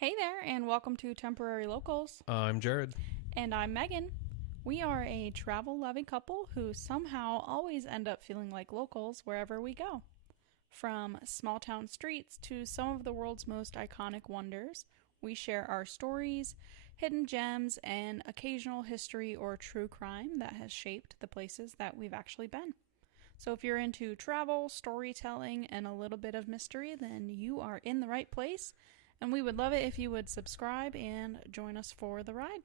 Hey there, and welcome to Temporary Locals. I'm Jared. And I'm Megan. We are a travel-loving couple who somehow always end up feeling like locals wherever we go. From small-town streets to some of the world's most iconic wonders, we share our stories, hidden gems, and occasional history or true crime that has shaped the places that we've actually been. So if you're into travel, storytelling, and a little bit of mystery, then you are in the right place. And we would love it if you would subscribe and join us for the ride.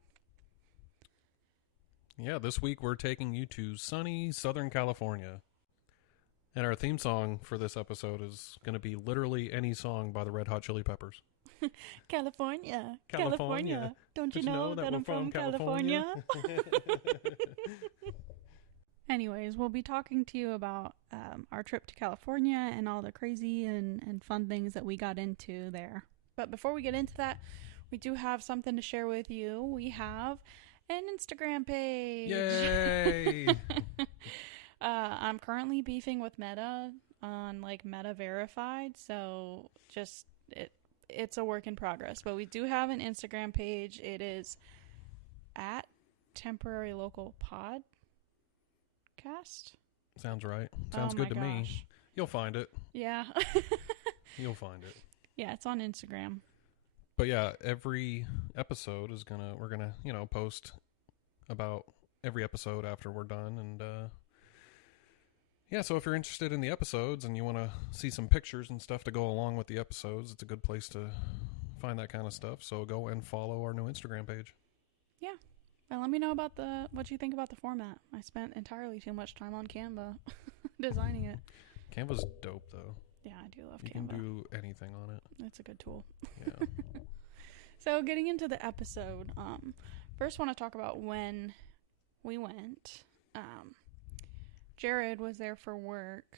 Yeah, this week we're taking you to sunny Southern California. And our theme song for this episode is going to be literally any song by the Red Hot Chili Peppers. California. Don't you know that I'm from California? Anyways, we'll be talking to you about our trip to California and all the crazy and fun things that we got into there. But before we get into that, we do have something to share with you. We have an Instagram page. Yay! I'm currently beefing with Meta on Meta Verified, so just it's a work in progress. But we do have an Instagram page. It is at TemporaryLocalsPod. Sounds right. Sounds good to me. You'll find it. Yeah. You'll find it. Yeah, it's on Instagram. But yeah, every episode we're gonna post about every episode after we're done. And yeah, so if you're interested in the episodes and you want to see some pictures and stuff to go along with the episodes, it's a good place to find that kind of stuff. So go and follow our new Instagram page. Yeah. And let me know about what you think about the format. I spent entirely too much time on Canva designing it. Canva's dope, though. Yeah, I do love Canva. You can do anything on it. It's a good tool. Yeah. So getting into the episode, first want to talk about when we went. Jared was there for work.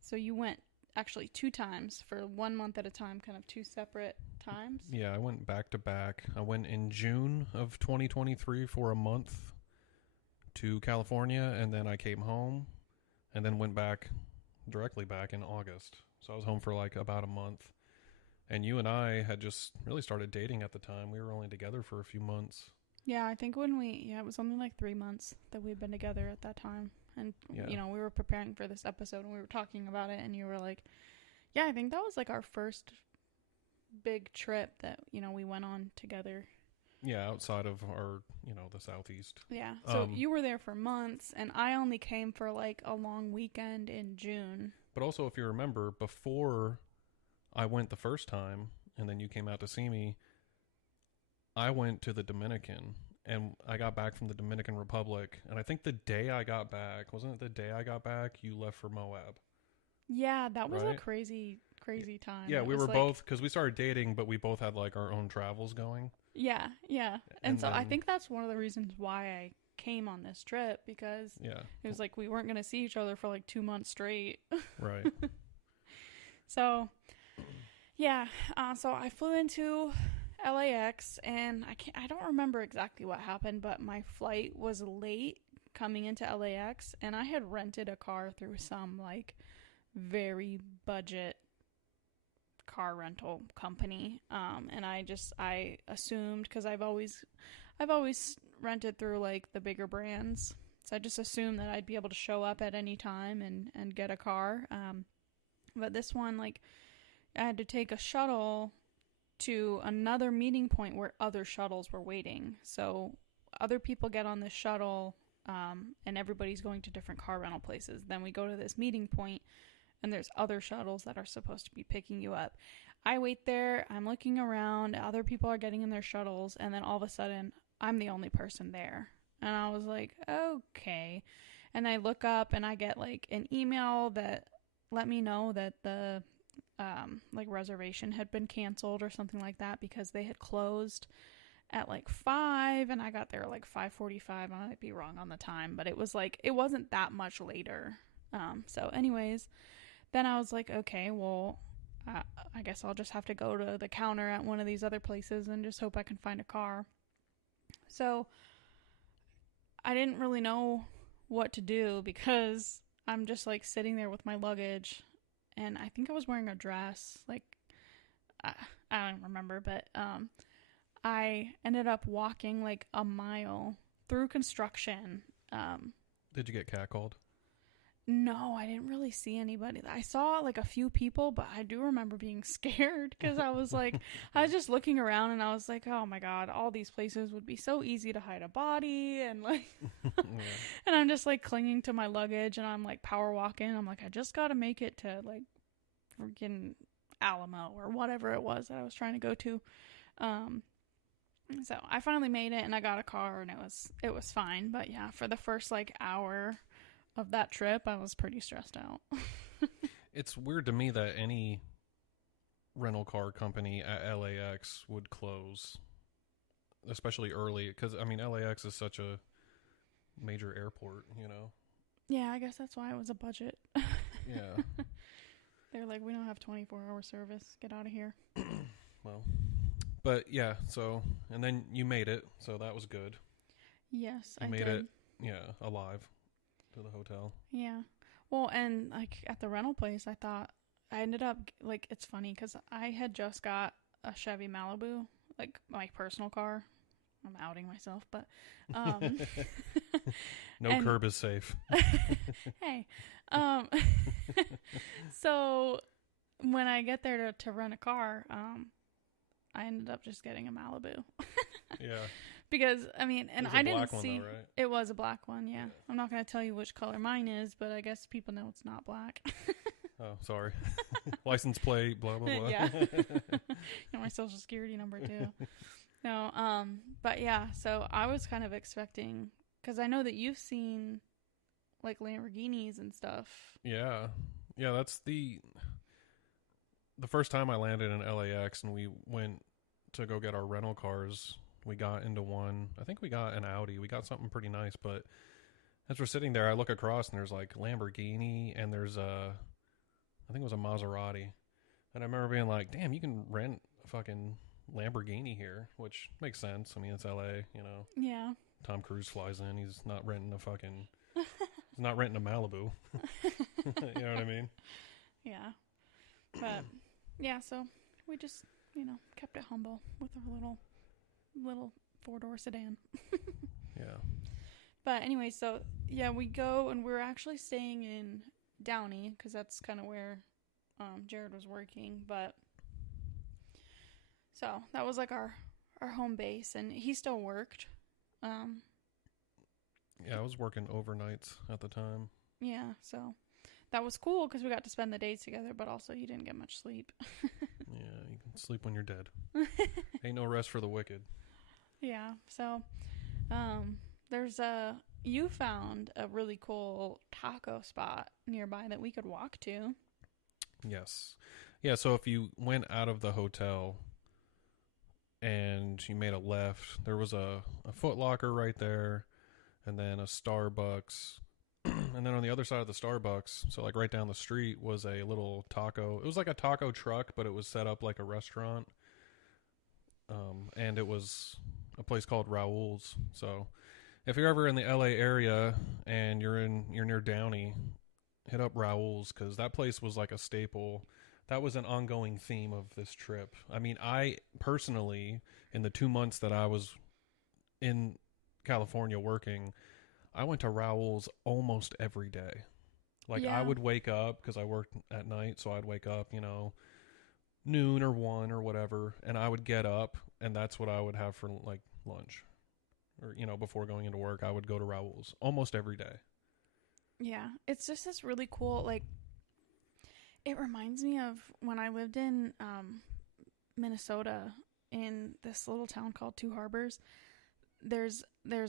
So you went actually 2 times for 1 month at a time, kind of 2 separate times. Yeah, I went back to back. I went in June of 2023 for a month to California, and then I came home and then went directly back in August. So I was home for about a month. And you and I had just really started dating at the time. We were only together for a few months. Yeah, I think it was only 3 months that we'd been together at that time. And, we were preparing for this episode and we were talking about it and you were like, yeah, I think that was our first big trip that, we went on together. Yeah, outside of our, the Southeast. Yeah, so you were there for months and I only came for a long weekend in June. But also, if you remember, before I went the first time and then you came out to see me, I went to the Dominican. And I got back from the Dominican Republic. And I think the day I got back, wasn't it the day I got back, you left for Moab? Yeah, that was a crazy time. Yeah, we were both, because we started dating, but we both had our own travels going. Yeah. And so I think that's one of the reasons why I came on this trip, because it was we weren't going to see each other for 2 months straight. Right. So, yeah. So I flew into LAX, and I don't remember exactly what happened, but my flight was late coming into LAX, and I had rented a car through some very budget car rental company, and I assumed, because I've always rented through the bigger brands, so I just assumed that I'd be able to show up at any time and get a car, but this one I had to take a shuttle to another meeting point where other shuttles were waiting. So other people get on this shuttle, and everybody's going to different car rental places. Then we go to this meeting point, and there's other shuttles that are supposed to be picking you up. I wait there, I'm looking around, other people are getting in their shuttles, and then all of a sudden, I'm the only person there. And I was like, okay. And I look up, and I get an email that let me know that the reservation had been canceled or something like that, because they had closed at 5, and I got there 5:45. I might be wrong on the time, but it was it wasn't that much later. So anyways, then I was okay, well, I guess I'll just have to go to the counter at one of these other places and just hope I can find a car. So I didn't really know what to do, because I'm just sitting there with my luggage. And I think I was wearing a dress. I don't don't remember, but I ended up walking like a mile through construction. Did you get catcalled? No, I didn't really see anybody. I saw like a few people, but I do remember being scared because I was like, I was just looking around and I was like, oh my God, all these places would be so easy to hide a body. And like, and I'm just like clinging to my luggage and I'm like power walking. I'm like, I just got to make it to like freaking Alamo or whatever it was that I was trying to go to. So I finally made it and I got a car and it was fine. But yeah, for the first like hour of that trip, I was pretty stressed out. It's weird to me that any rental car company at LAX would close, especially early, because I mean LAX is such a major airport, you know. Yeah, I guess that's why it was a budget. Yeah. They're like, we don't have 24-hour service. Get out of here. Well, but yeah, so, and then you made it, so that was good. Yes, you I made did. it, yeah, alive to the hotel. Yeah. Well, and like at the rental place, I ended up, like, it's funny because I had just got a Chevy Malibu, like my personal car. I'm outing myself, but no curb is safe. Hey. So when I get there to rent a car, I ended up just getting a Malibu. Yeah. Because, I mean, and I didn't see... Though, right? It was a black one, yeah. I'm not going to tell you which color mine is, but I guess people know it's not black. Oh, sorry. License plate, blah, blah, blah. Yeah. My social security number, too. No, but yeah, so I was kind of expecting... Because I know that you've seen, like, Lamborghinis and stuff. Yeah. Yeah, that's the first time I landed in LAX and we went to go get our rental cars... We got into one. I think we got an Audi. We got something pretty nice, but as we're sitting there, I look across and there's like Lamborghini and there's I think it was a Maserati. And I remember being like, damn, you can rent a fucking Lamborghini here, which makes sense. I mean, it's LA, you know. Yeah. Tom Cruise flies in. He's not renting he's not renting a Malibu. You know what I mean? Yeah. But yeah, so we just, kept it humble with our little 4-door sedan. Yeah. But anyway, so yeah, we go and we're actually staying in Downey because that's kind of where Jared was working. But so that was like our home base, and he still worked. Yeah, I was working overnights at the time. Yeah, so that was cool because we got to spend the days together, but also you didn't get much sleep. Yeah, you can sleep when you're dead. Ain't no rest for the wicked. Yeah, so you found a really cool taco spot nearby that we could walk to. Yes. Yeah, so if you went out of the hotel and you made a left, there was a Foot Locker right there, and then a Starbucks. And then on the other side of the Starbucks, so like right down the street, was a little taco. It was like a taco truck, but it was set up like a restaurant. And it was a place called Raoul's. So if you're ever in the LA area and you're near Downey, hit up Raoul's, because that place was like a staple. That was an ongoing theme of this trip. I mean, I personally, in the 2 months that I was in California working, I went to Raoul's almost every day. Like, yeah. I would wake up, because I worked at night, so I'd wake up, noon or 1 or whatever, and I would get up, and that's what I would have for, like, lunch. Or, before going into work, I would go to Raoul's almost every day. Yeah, it's just this really cool, like, it reminds me of when I lived in Minnesota, in this little town called Two Harbors. There's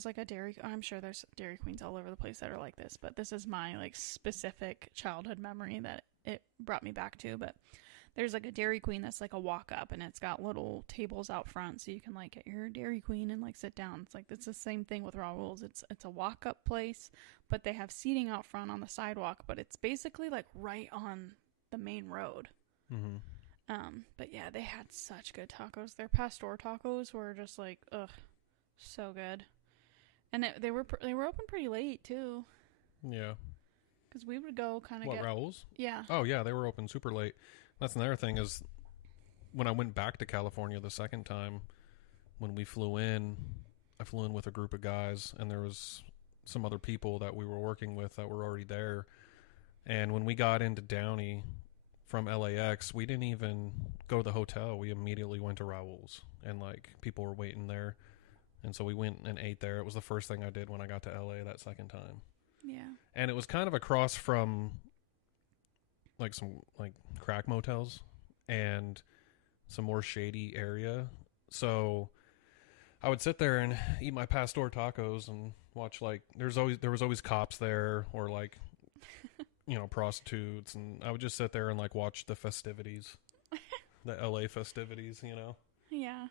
like a dairy, I'm sure there's Dairy Queens all over the place that are like this, but this is my like specific childhood memory that it brought me back to. But there's like a Dairy Queen that's like a walk up, and it's got little tables out front so you can like get your Dairy Queen and like sit down. It's like, it's the same thing with Raoul's. It's a walk up place, but they have seating out front on the sidewalk, but it's basically like right on the main road. Mm-hmm. But yeah, they had such good tacos. Their pastor tacos were just like, ugh, so good. And they were open pretty late too. Yeah. Because we would go kind of Raoul's? Yeah. Oh yeah, they were open super late. That's another thing is, when I went back to California the second time, when we flew in, I flew in with a group of guys, and there was some other people that we were working with that were already there. And when we got into Downey from LAX, we didn't even go to the hotel. We immediately went to Raoul's, and like people were waiting there. And so we went and ate there. It was the first thing I did when I got to LA that second time. Yeah. And it was kind of across from like some like crack motels and some more shady area. So I would sit there and eat my pastor tacos and watch, like, there was always cops there, or like, you know, prostitutes, and I would just sit there and like watch the festivities, the LA festivities, you know. Yeah.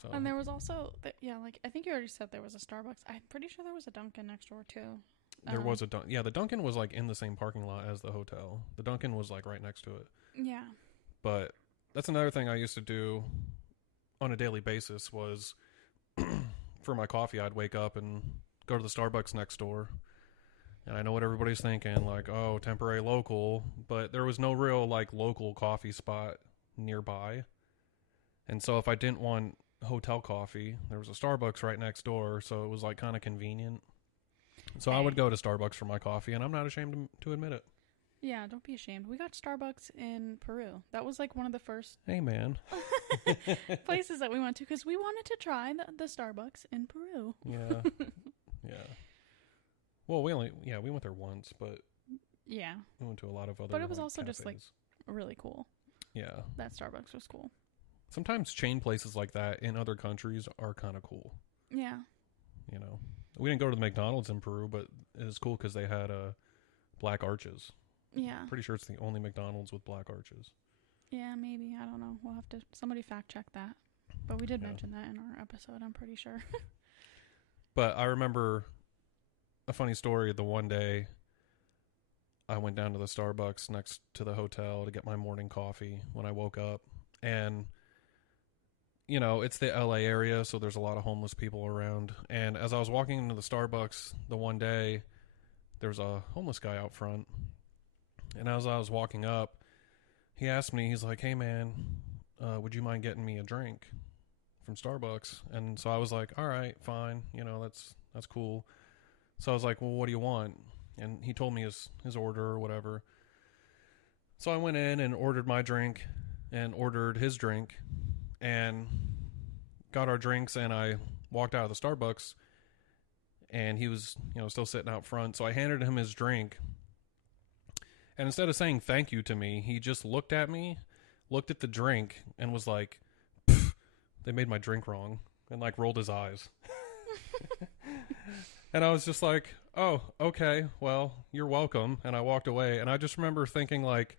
So. And there was also, like, I think you already said there was a Starbucks. I'm pretty sure there was a Dunkin' next door too. There was a Dunkin'. Yeah, the Dunkin' was like in the same parking lot as the hotel. The Dunkin' was like right next to it. Yeah. But that's another thing I used to do on a daily basis was for my coffee, I'd wake up and go to the Starbucks next door. And I know what everybody's thinking, like, oh, temporary local, but there was no real like local coffee spot nearby. And so if I didn't want hotel coffee, there was a Starbucks right next door, so it was like kind of convenient. So I would go to Starbucks for my coffee, and I'm not ashamed to admit it. Yeah, don't be ashamed. We got Starbucks in Peru. That was like one of the first Hey, man. places that we went to, because we wanted to try the Starbucks in Peru. Yeah. Yeah. Well, we went there once, but yeah, we went to a lot of other. But it was like, also cafes. just like really cool. Yeah. That Starbucks was cool. Sometimes chain places like that in other countries are kind of cool. Yeah. You know, we didn't go to the McDonald's in Peru, but it was cool because they had black arches. Yeah. Pretty sure it's the only McDonald's with black arches. Yeah, maybe. I don't know. We'll have to somebody fact check that. But we did mention that in our episode, I'm pretty sure. But I remember a funny story. The one day I went down to the Starbucks next to the hotel to get my morning coffee when I woke up. And, you know, it's the LA area, so there's a lot of homeless people around. And as I was walking into the Starbucks the one day, there was a homeless guy out front. And as I was walking up, he asked me, he's like, hey, man, would you mind getting me a drink from Starbucks? And so I was like, all right, fine. You know, that's cool. So I was like, well, what do you want? And he told me his order or whatever. So I went in and ordered my drink and ordered his drink and got our drinks, and I walked out of the Starbucks, and he was, you know, still sitting out front. So I handed him his drink. And instead of saying thank you to me, he just looked at me, looked at the drink, and was like, they made my drink wrong, and like rolled his eyes. And I was just like, oh, okay, well, you're welcome. And I walked away, and I just remember thinking, like,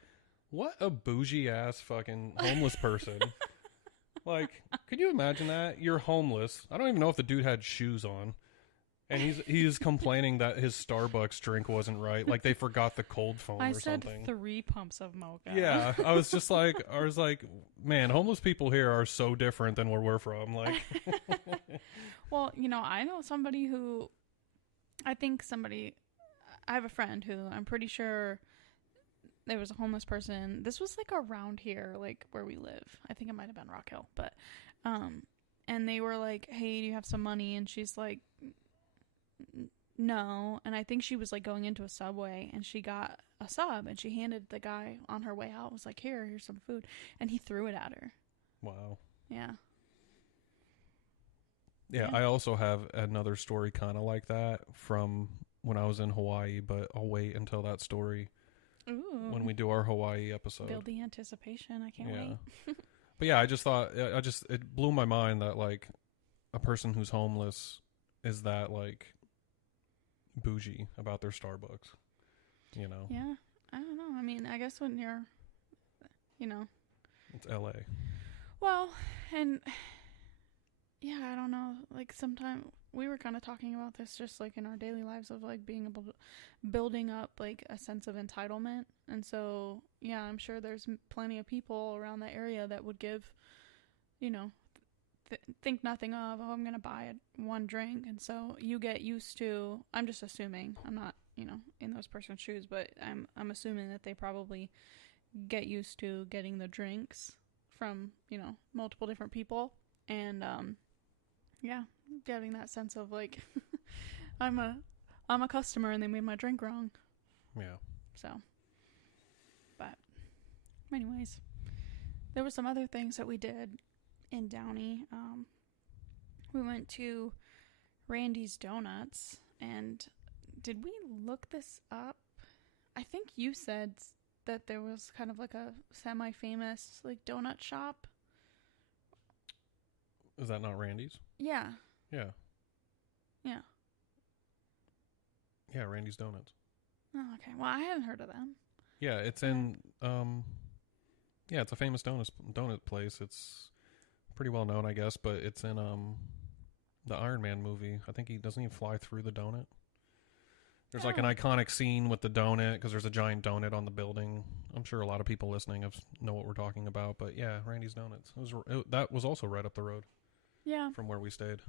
what a bougie ass fucking homeless person. Like, could you imagine that? You're homeless. I don't even know if the dude had shoes on. And he's complaining that his Starbucks drink wasn't right. Like they forgot the cold foam or something. I said 3 pumps of mocha. Yeah. I was like, man, homeless people here are so different than where we're from. Like, well, you know, I know somebody who, I have a friend who I'm pretty sure there was a homeless person. This was like around here, like where we live. I think it might have been Rock Hill, but, and they were like, hey, do you have some money? And she's like, no. And I think she was like going into a Subway, and she got a sub, and she handed the guy on her way out, was like, here's some food, and he threw it at her. Wow. Yeah. Yeah, I also have another story kind of like that from when I was in Hawaii, but I'll wait until that story. Ooh. When we do our Hawaii episode. Build the anticipation. I can't wait. But yeah, I just thought, it blew my mind that like a person who's homeless is that like bougie about their Starbucks, you know? Yeah, I don't know. I mean, I guess when you're, you know. It's LA. Well, and yeah, I don't know. Like sometimes we were kind of talking about this just like in our daily lives of like being able to building up like a sense of entitlement. And so, yeah, I'm sure there's plenty of people around that area that would give, you know, think nothing of, oh, I'm going to buy one drink. And so you get used to, I'm just assuming, I'm not, you know, in those person's shoes, but I'm assuming that they probably get used to getting the drinks from, multiple different people. And, yeah, getting that sense of like, I'm a customer and they made my drink wrong. Yeah. So, but anyways, there were some other things that we did in Downey. We went to Randy's Donuts, and did we look this up? I think you said that there was kind of like a semi-famous like donut shop. Is that not Randy's? Yeah. Yeah. Yeah. Yeah, Randy's Donuts. Oh, okay. Well, I hadn't heard of them. Yeah, it's in yeah, it's a famous donut place. It's pretty well known, I guess, but it's in the Iron Man movie. I think he doesn't fly through the donut. There's like an iconic scene with the donut because there's a giant donut on the building. I'm sure a lot of people listening know what we're talking about, but yeah, Randy's Donuts. That was also right up the road. Yeah. From where we stayed.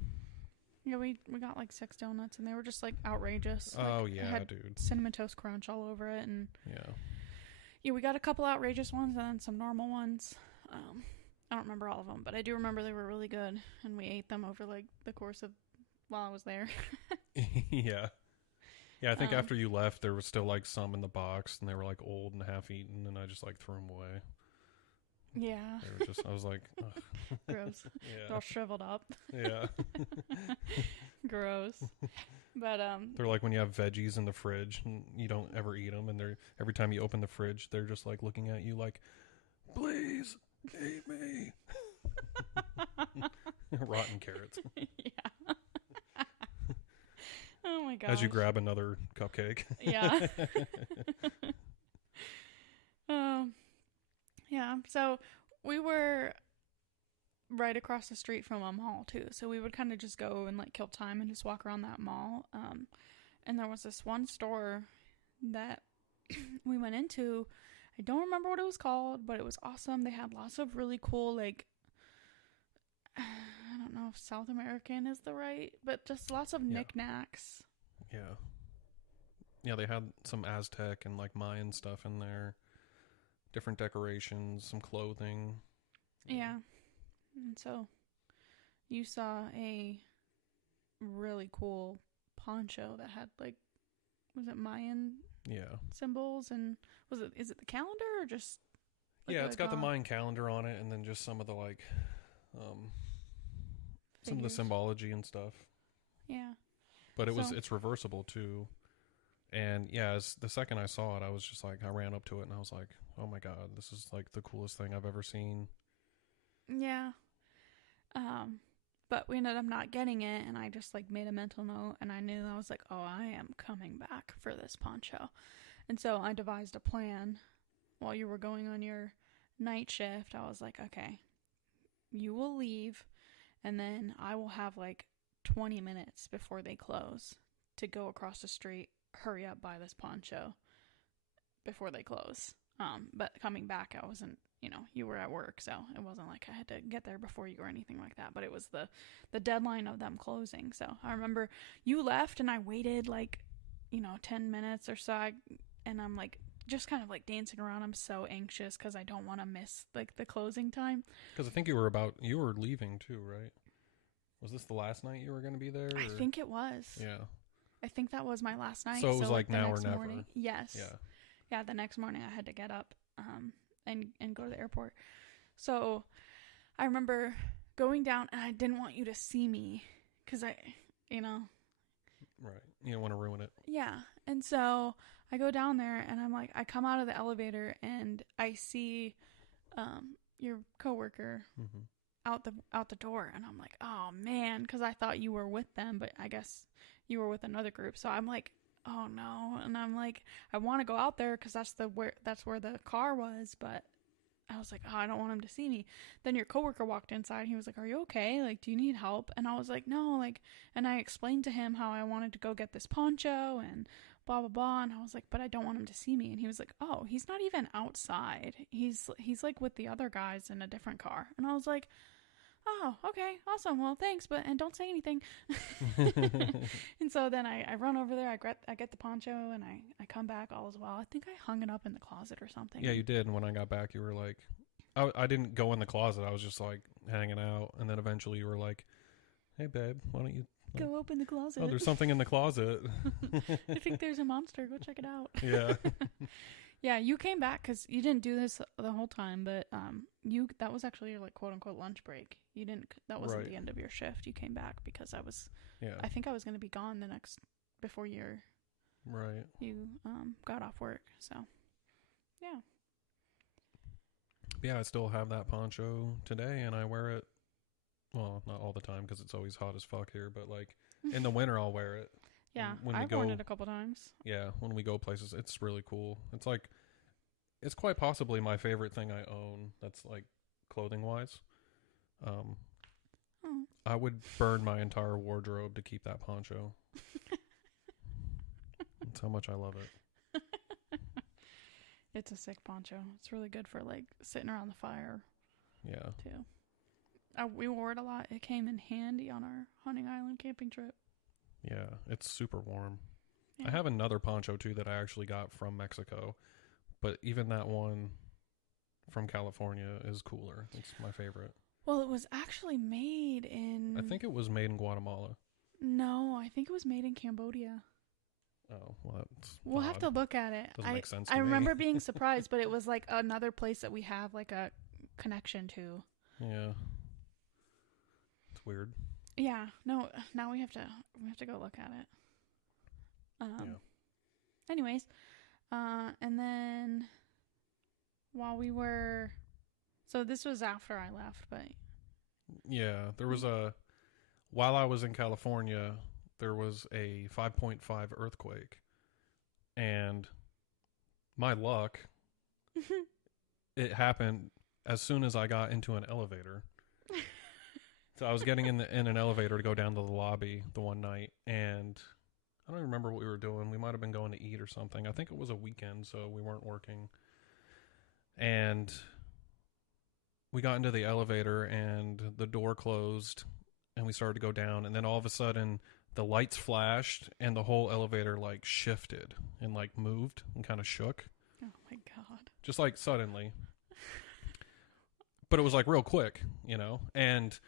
Yeah, we got like 6 donuts and they were just like outrageous. Oh like, yeah, had dude. Cinnamon Toast Crunch all over it, and yeah, we got a couple outrageous ones and then some normal ones. I don't remember all of them, but I do remember they were really good, and we ate them over like the course of while I was there. Yeah. Yeah, I think after you left, there was still like some in the box, and they were like old and half eaten, and I just like threw them away. Yeah. They were just, I was like, ugh. Gross. Yeah. They're all shriveled up. Yeah. Gross. But they're like when you have veggies in the fridge and you don't ever eat them, and every time you open the fridge, they're just like looking at you like, please eat me. Rotten carrots. Yeah. Oh my gosh. As you grab another cupcake. Yeah. Yeah. So we were right across the street from a mall too. So we would kind of just go and like kill time and just walk around that mall. And there was this one store that we went into. I don't remember what it was called, but it was awesome. They had lots of really cool, like, I don't know if South American is the right, but just lots of knickknacks. Yeah. Yeah, they had some Aztec and like Mayan stuff in there. Different decorations, some clothing. Yeah. And so you saw a really cool poncho that had like, was it Mayan symbols, and is it the calendar or just like it's got the Mayan calendar on it, and then just some of the like some of the symbology and stuff. Yeah. But it's reversible too. And yeah, as the second I saw it, I was just like, I ran up to it and I was like, oh my God, this is like the coolest thing I've ever seen. Yeah. But we ended up not getting it, and I just like made a mental note, and I knew, I was like, oh, I am coming back for this poncho. And so I devised a plan while you were going on your night shift. I was like, okay, you will leave, and then I will have like 20 minutes before they close to go across the street, hurry up, buy this poncho before they close. But coming back, I wasn't, you were at work, so it wasn't like I had to get there before you or anything like that, but it was the deadline of them closing. So I remember you left and I waited like, 10 minutes or so, and I'm like just kind of like dancing around. I'm so anxious because I don't want to miss like the closing time. Because I think you were leaving too, right? Was this the last night you were going to be there? Or? I think it was. Yeah. I think that was my last night. So it was like now or never. Morning, yes. Yeah. Yeah, the next morning I had to get up and go to the airport. So I remember going down, and I didn't want you to see me because I. Right. You don't want to ruin it. Yeah. And so I go down there, and I'm like, I come out of the elevator, and I see your coworker out the door, and I'm like, oh man, because I thought you were with them, but I guess you were with another group. So I'm like, oh no. And I'm like, I want to go out there because that's where the car was, but I was like, oh, I don't want him to see me. Then your coworker walked inside. He was like, are you okay? Like, do you need help? And I was like, no, like, and I explained to him how I wanted to go get this poncho and blah, blah, blah. And I was like, but I don't want him to see me. And he was like, oh, he's not even outside. He's like with the other guys in a different car. And I was like, oh, okay, awesome. Well, thanks, and don't say anything. And so then I run over there. I get the poncho, and I come back all as well. I think I hung it up in the closet or something. Yeah, you did. And when I got back, you were like, I didn't go in the closet. I was just like hanging out, and then eventually you were like, "Hey, babe, why don't you Go open the closet. Oh, there's something in the closet." I think there's a monster. Go check it out. Yeah. Yeah, you came back because you didn't do this the whole time, but that was actually your like quote unquote lunch break. You didn't. That wasn't Right. the end of your shift. You came back because Yeah. I think I was going to be gone before Right. you got off work. So, yeah. Yeah, I still have that poncho today, and I wear it. Well, not all the time because it's always hot as fuck here, but like in the winter, I'll wear it. Yeah, When we I've worn it a couple times. Yeah, when we go places, it's really cool. It's quite possibly my favorite thing I own. That's like clothing wise. Oh. I would burn my entire wardrobe to keep that poncho. That's how much I love it. It's a sick poncho. It's really good for like sitting around the fire. Yeah. Too. We wore it a lot. It came in handy on our hunting island camping trip. Yeah, it's super warm. Yeah. I have another poncho too that I actually got from Mexico, but even that one from California is cooler. It's my favorite. Well, it was actually made in... I think it was made in Guatemala. No, I think it was made in Cambodia. Oh, well, that's We'll odd. have to look at it. Doesn't make sense to I me. remember being surprised, but it was like another place that we have like a connection to. Yeah. It's weird. Yeah. No, now we have to go look at it. Yeah. Anyways, and then while we were... So this was after I left, but... Yeah, there was while I was in California, there was a 5.5 earthquake. And my luck, it happened as soon as I got into an elevator. So I was getting in an elevator to go down to the lobby the one night, and I don't even remember what we were doing. We might have been going to eat or something. I think it was a weekend, so we weren't working. And we got into the elevator, and the door closed, and we started to go down, and then all of a sudden the lights flashed, and the whole elevator like shifted and like moved and kind of shook. Oh my God. Just like suddenly. But it was like real quick, you know, and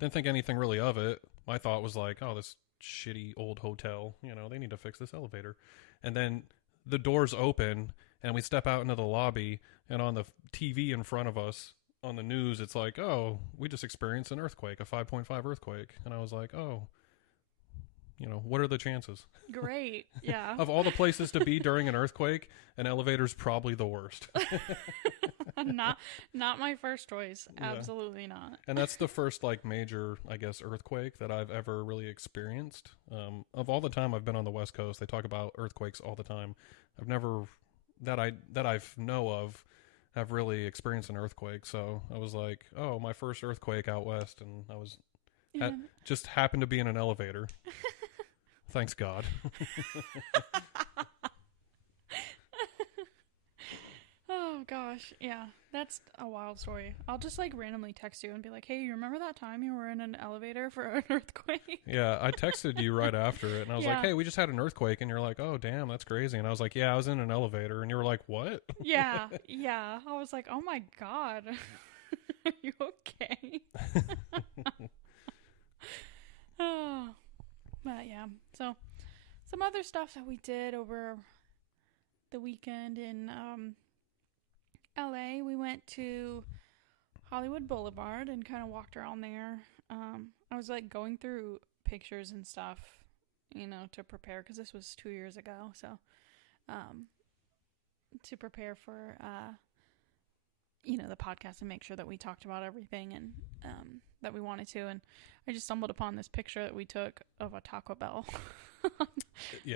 didn't think anything really of it. My thought was like, oh, this shitty old hotel, you know, they need to fix this elevator. And then the doors open, and we step out into the lobby, and on the TV in front of us on the news, it's like, oh, we just experienced an earthquake, a 5.5 earthquake. And I was like, oh, you know, what are the chances? Great. Yeah. Of all the places to be during an earthquake, an elevator's probably the worst. Not my first choice. Yeah. Absolutely not. And that's the first like major, I guess, earthquake that I've ever really experienced. Of all the time I've been on the West Coast, they talk about earthquakes all the time. I've never that I've know of have really experienced an earthquake. So I was like, oh, my first earthquake out west, and I was just happened to be in an elevator. Thanks God. Oh gosh, yeah, that's a wild story. I'll just like randomly text you and be like, "Hey, you remember that time you were in an elevator for an earthquake?" Yeah, I texted you right after it, and I was like, "Hey, we just had an earthquake," and you're like, "Oh, damn, that's crazy." And I was like, "Yeah, I was in an elevator," and you were like, "What?" Yeah. I was like, "Oh my God, are you okay?" Oh, but yeah. So, some other stuff that we did over the weekend in LA, we went to Hollywood Boulevard and kind of walked around there. I was like going through pictures and stuff, you know, to prepare, because this was 2 years ago. So, to prepare for, you know, the podcast and make sure that we talked about everything and that we wanted to. And I just stumbled upon this picture that we took of a Taco Bell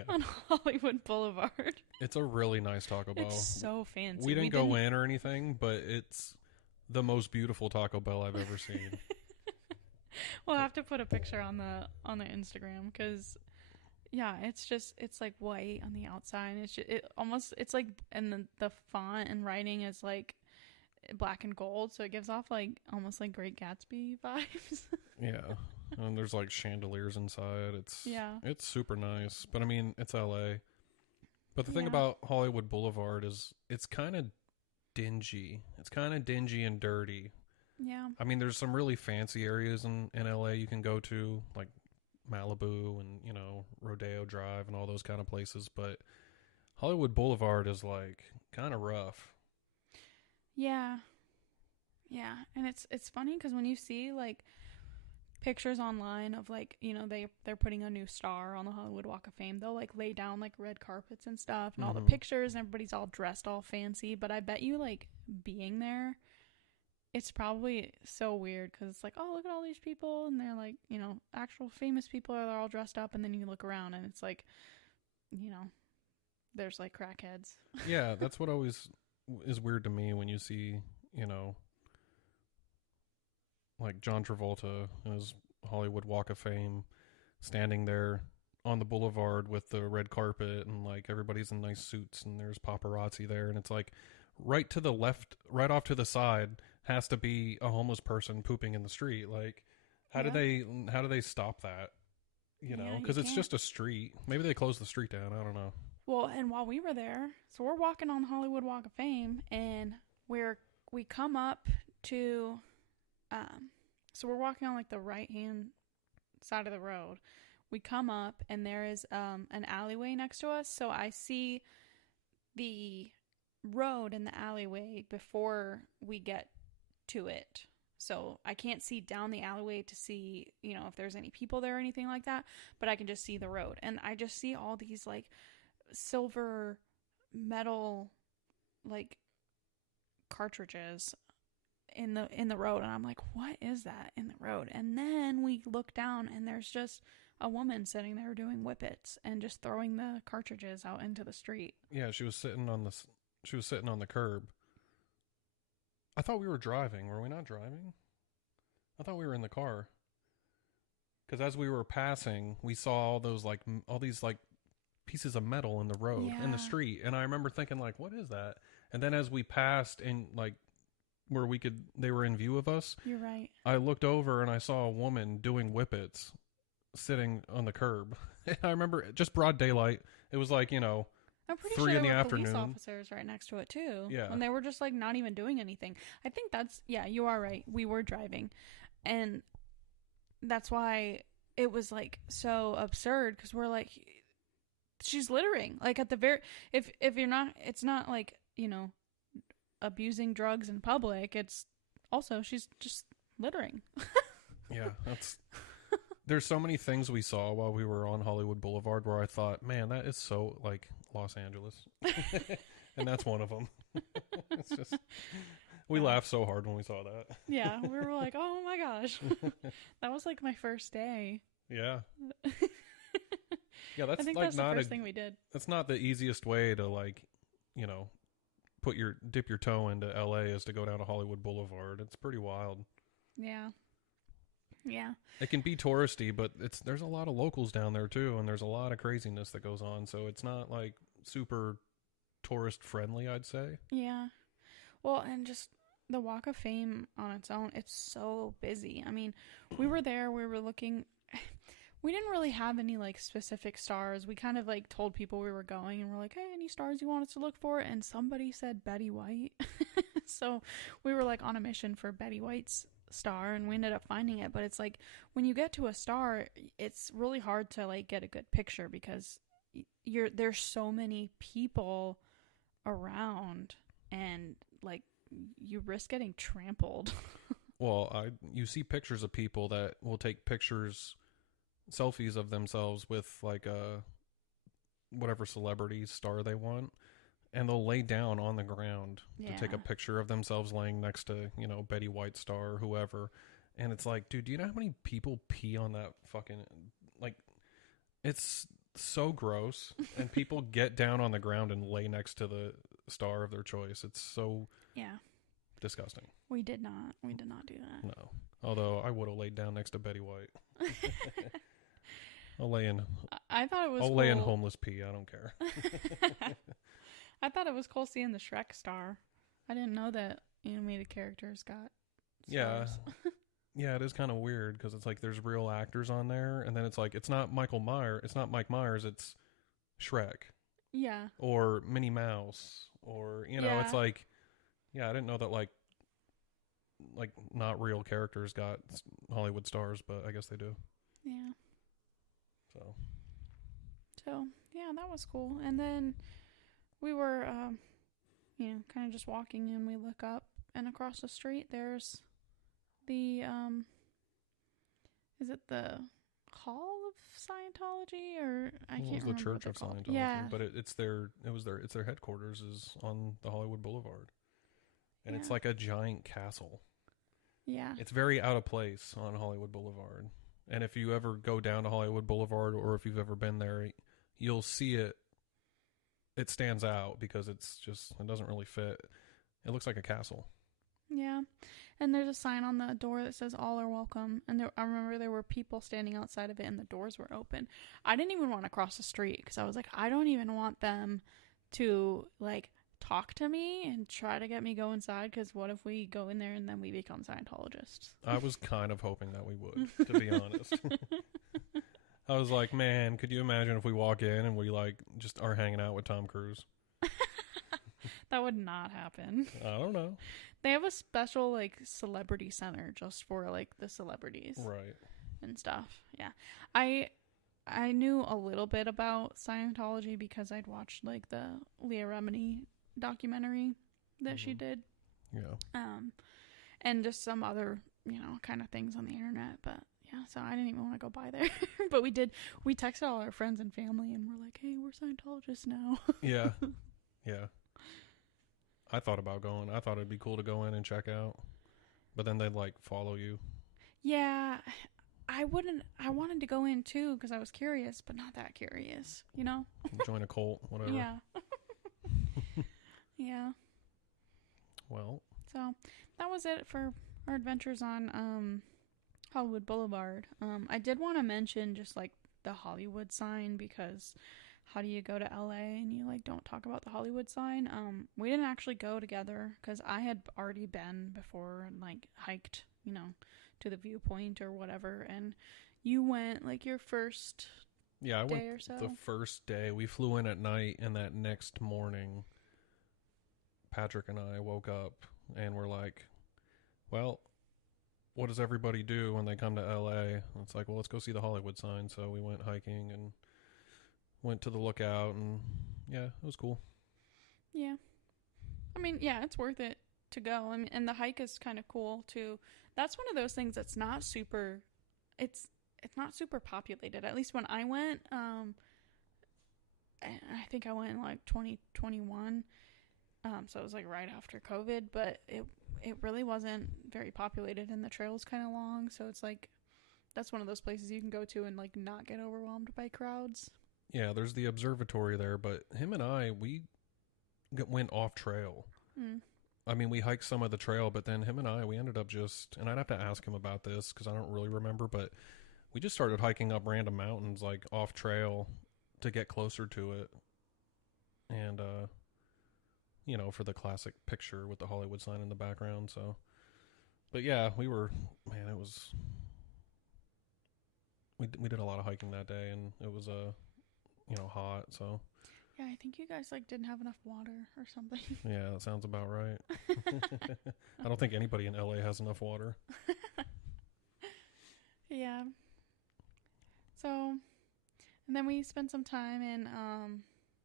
on Hollywood Boulevard. It's a really nice Taco Bell. It's so fancy. We didn't go in or anything, but it's the most beautiful Taco Bell I've ever seen. We'll have to put a picture on the Instagram, because yeah, it's like white on the outside. It's like, and the font and writing is like black and gold, so it gives off like almost like Great Gatsby vibes. Yeah. And there's like chandeliers inside. It's super nice. But I mean, it's LA. But the thing about Hollywood Boulevard is it's kind of dingy. It's kind of dingy and dirty. Yeah. I mean, there's some really fancy areas in LA you can go to, like Malibu and, you know, Rodeo Drive and all those kind of places, but Hollywood Boulevard is like kind of rough. Yeah. Yeah. And it's funny because when you see like pictures online of like, you know, they're putting a new star on the Hollywood Walk of Fame, they'll like lay down like red carpets and stuff and all the pictures and everybody's all dressed all fancy, but I bet you like being there, it's probably so weird because it's like, oh, look at all these people and they're like, you know, actual famous people are all dressed up, and then you look around and it's like, you know, there's like crackheads. Yeah, that's what always is weird to me when you see, you know, like John Travolta in his Hollywood Walk of Fame standing there on the boulevard with the red carpet and like everybody's in nice suits and there's paparazzi there, and it's like right to the left, right off to the side has to be a homeless person pooping in the street. Like how do they stop that? You know, because it's just a street. Maybe they closed the street down. I don't know. Well, and while we were there, so we're walking on the Hollywood Walk of Fame, and we come up to, so we're walking on like the right hand side of the road. We come up, and there is an alleyway next to us. So I see the road and the alleyway before we get to it. So I can't see down the alleyway to see, you know, if there's any people there or anything like that, but I can just see the road. And I just see all these like silver metal like cartridges in the road, and I'm like, what is that in the road? And then we look down and there's just a woman sitting there doing whippets and just throwing the cartridges out into the street. Yeah, she was sitting on the curb. I thought we were driving. Were we not driving? I thought we were in the car. Because as we were passing, we saw all these like pieces of metal in the road, in the street. And I remember thinking like, what is that? And then as we passed in like where they were in view of us. You're right. I looked over and I saw a woman doing whippets sitting on the curb. I remember just broad daylight. It was like, you know, I'm pretty 3 sure in the there were afternoon. police officers right next to it too. Yeah. And they were just like not even doing anything. I think you are right. We were driving. And that's why it was like so absurd, because we're like, she's littering. Like at the very, if you're not, it's not like, you know, abusing drugs in public. It's also, she's just littering. Yeah. There's so many things we saw while we were on Hollywood Boulevard where I thought, man, that is so like Los Angeles. And that's one of them. It's just, we laughed so hard when we saw that. Yeah, we were like, oh my gosh. That was like my first day. Yeah. Yeah, that's I think like that's not the first thing we did. That's not the easiest way to like, you know, dip your toe into LA is to go down to Hollywood Boulevard. It's pretty wild. Yeah. Yeah. It can be touristy, but there's a lot of locals down there too, and there's a lot of craziness that goes on, so it's not like super tourist friendly, I'd say. Yeah. Well, and just the Walk of Fame on its own, it's so busy. I mean, we were there, we were looking, we didn't really have any like specific stars. We kind of like told people we were going and we're like, hey, any stars you want us to look for? And somebody said Betty White. So we were like on a mission for Betty White's star, and we ended up finding it. But it's like when you get to a star, it's really hard to like get a good picture because there's so many people around, and like you risk getting trampled. Well, you see pictures of people that will take selfies of themselves with like whatever celebrity star they want, and they'll lay down on the ground to take a picture of themselves laying next to, you know, Betty White star or whoever. And it's like, dude, do you know how many people pee on that fucking, like, it's so gross. And people get down on the ground and lay next to the star of their choice. It's so disgusting. We did not do that. No. Although I would have laid down next to Betty White. I'll lay in. I thought it was I'll cool. lay in homeless pee. I don't care. I thought it was cool seeing the Shrek star. I didn't know that animated characters got stars. Yeah, it is kind of weird because it's like there's real actors on there, and then it's like it's not Mike Myers, it's Shrek. Yeah. Or Minnie Mouse, or, you know, it's like Yeah, I didn't know that like not real characters got Hollywood stars, but I guess they do. Yeah. So So, yeah, that was cool. And then we were, kind of just walking and we look up and across the street there's the, is it the Hall of Scientology or I well, can't it was the remember what Church they're of called. Scientology, Yeah. but it's their headquarters is on the Hollywood Boulevard, and it's Yeah. like a giant castle. Yeah. It's very out of place on Hollywood Boulevard, and if you ever go down to Hollywood Boulevard or if you've ever been there, you'll see it. It stands out because it doesn't really fit. It looks like a castle. Yeah. And there's a sign on the door that says all are welcome. And I remember there were people standing outside of it and the doors were open. I didn't even want to cross the street because I was like, I don't even want them to like talk to me and try to get me go inside, because what if we go in there and then we become Scientologists? I was kind of hoping that we would, to be honest. I was like, man, could you imagine if we walk in and we like just are hanging out with Tom Cruise? That would not happen. I don't know. They have a special like celebrity center just for like the celebrities, Right. and stuff. Yeah. I knew a little bit about Scientology because I'd watched like the Leah Remini documentary that she did. Yeah. And just some other, kind of things on the internet, but yeah, so I didn't even want to go by there. But we texted all our friends and family and we're like, hey, we're Scientologists now. Yeah. Yeah. I thought about going. I thought it'd be cool to go in and check out. But then they'd like follow you. Yeah, I wanted to go in too because I was curious, but not that curious, Join a cult, whatever. Yeah. Yeah. Well. So that was it for our adventures on Hollywood Boulevard. I did want to mention just like the Hollywood sign, because how do you go to LA and you like don't talk about the Hollywood sign? We didn't actually go together because I had already been before and like hiked, to the viewpoint or whatever, and you went like your first Yeah, I day went or so. the first day. We flew in at night, and that next morning, Patrick and I woke up and were like, well, what does everybody do when they come to LA? And it's like, well, let's go see the Hollywood sign. So we went hiking and went to the lookout, and yeah, it was cool. Yeah. I mean, yeah, it's worth it to go. I mean, and the hike is kind of cool too. That's one of those things that's not super, it's not super populated. At least when I went, I think I went in like 2021. So it was like right after COVID, but it really wasn't very populated and the trail's kind of long. So it's like, that's one of those places you can go to and like not get overwhelmed by crowds. Yeah, there's the observatory there, but him and I, we went off trail. I mean, we hiked some of the trail, but then him and I, we ended up and I'd have to ask him about this because I don't really remember, but we just started hiking up random mountains like off trail to get closer to it. And, for the classic picture with the Hollywood sign in the background. So, but yeah, we did a lot of hiking that day, and it was, hot. So Yeah, I think you guys like didn't have enough water or something. yeah, that sounds about right. I don't think anybody in LA has enough water. Yeah. So, and then we spent some time in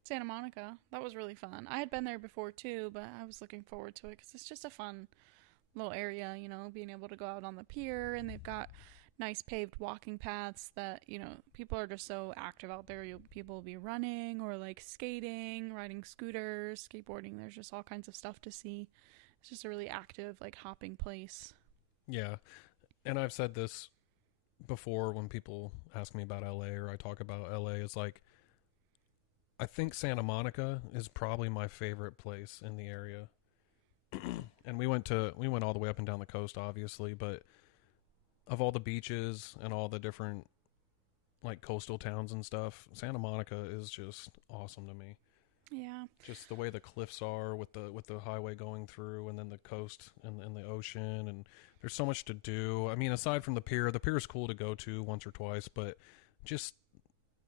Santa Monica. That was really fun. I had been there before too, but I was looking forward to it because it's just a fun little area, being able to go out on the pier, and they've got nice paved walking paths that, people are just so active out there. People will be running or like skating, riding scooters, skateboarding. There's just all kinds of stuff to see. It's just a really active, like hopping place. Yeah. And I've said this before when people ask me about LA or I talk about LA, it's like, I think Santa Monica is probably my favorite place in the area. And we went all the way up and down the coast, obviously, but of all the beaches and all the different like coastal towns and stuff, Santa Monica is just awesome to me. Yeah. Just the way the cliffs are with the highway going through, and then the coast and the ocean, and there's so much to do. I mean, aside from the pier is cool to go to once or twice, but just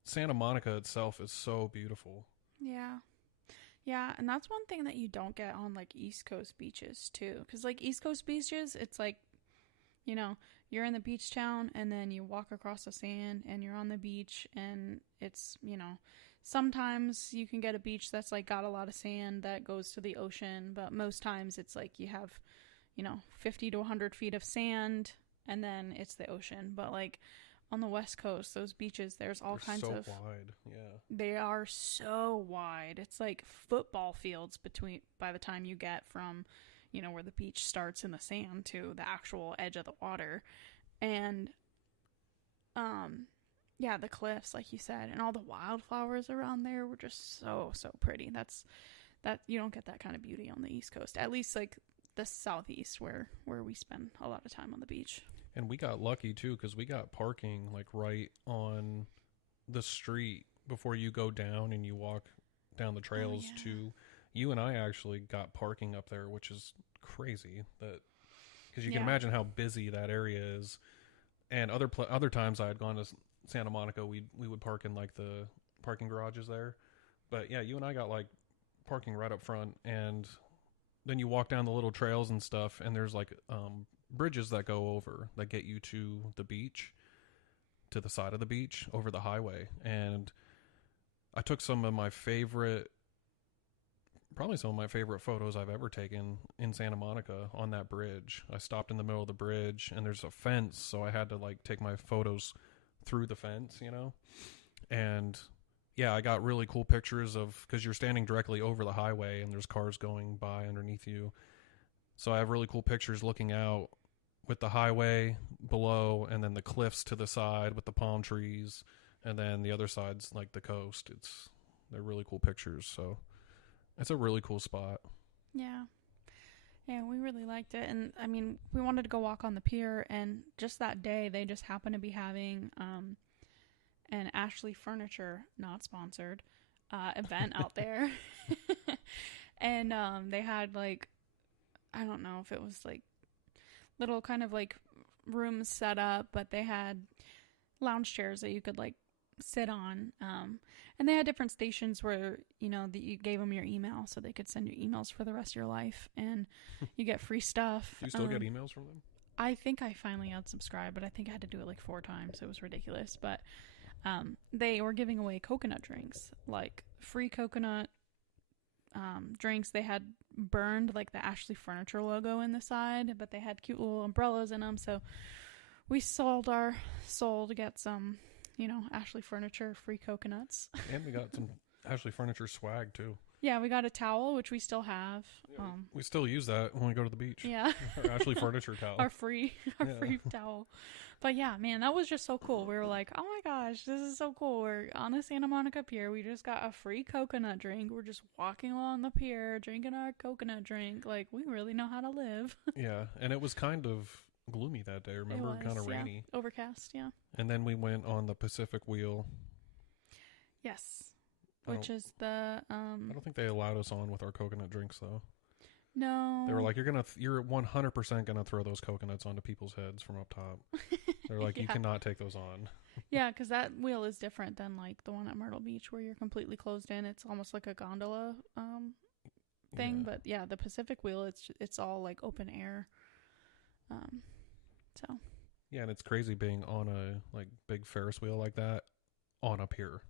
Santa Monica itself is so beautiful. Yeah. Yeah, and that's one thing that you don't get on like East Coast beaches too. Because like East Coast beaches, it's like, you know, you're in the beach town and then you walk across the sand and you're on the beach and it's, you know, sometimes you can get a beach that's like got a lot of sand that goes to the ocean, but most times it's like you have, you know, 50 to 100 feet of sand and then it's the ocean. But like on the West Coast, those beaches, there's all kinds so of wide. Yeah. They are so wide. It's like football fields between by the time you get from, you know, where the beach starts in the sand to the actual edge of the water. And yeah, the cliffs, like you said, and all the wildflowers around there were just so pretty. That you don't get that kind of beauty on the East Coast. At least like the Southeast where we spend a lot of time on the beach. And we got lucky too, because we got parking like right on the street before you go down and you walk down the trails to. You and I actually got parking up there, which is crazy. That because you can imagine how busy that area is. And other times I had gone to Santa Monica, we would park in like the parking garages there. But yeah, you and I got like parking right up front, and then you walk down the little trails and stuff, and there's like bridges that go over that get you to the beach, to the side of the beach over the highway. And I took probably some of my favorite photos I've ever taken in Santa Monica on that bridge. I stopped in the middle of the bridge and there's a fence, so I had to like take my photos through the fence, you know? And yeah, I got really cool pictures because you're standing directly over the highway and there's cars going by underneath you. So I have really cool pictures looking out with the highway below and then the cliffs to the side with the palm trees, and then the other side's like the coast. They're really cool pictures. So it's a really cool spot. Yeah. Yeah, we really liked it. And I mean, we wanted to go walk on the pier, and just that day they just happened to be having an Ashley Furniture, not sponsored, event out there. And they had like, I don't know if it was like little kind of like rooms set up, but they had lounge chairs that you could like sit on. And they had different stations where, you know, that you gave them your email so they could send you emails for the rest of your life, and you get free stuff. Do you still get emails from them? I think I finally unsubscribed, but I think I had to do it like 4 times. It was ridiculous. But they were giving away coconut drinks, like free coconut drinks. They had burned like the Ashley Furniture logo in the side, but they had cute little umbrellas in them. So we sold our soul to get some, you know, Ashley Furniture free coconuts. And we got some Ashley Furniture swag too. Yeah, we got a towel, which we still have. Yeah, we still use that when we go to the beach. Yeah. Our Ashley Furniture towel. Our free towel. But yeah, man, that was just so cool. We were like, oh my gosh, this is so cool. We're on the Santa Monica Pier. We just got a free coconut drink. We're just walking along the pier, drinking our coconut drink. Like, we really know how to live. Yeah, and it was kind of gloomy that day, remember? Kind of rainy. Overcast, yeah. And then we went on the Pacific Wheel. Yes. Which is the I don't think they allowed us on with our coconut drinks though. No. They were like, you're 100% gonna throw those coconuts onto people's heads from up top. They're like, you cannot take those on. Yeah, because that wheel is different than like the one at Myrtle Beach where you're completely closed in. It's almost like a gondola thing. Yeah. But yeah, the Pacific Wheel, it's all like open air. So. Yeah, and it's crazy being on a like big Ferris wheel like that on a pier.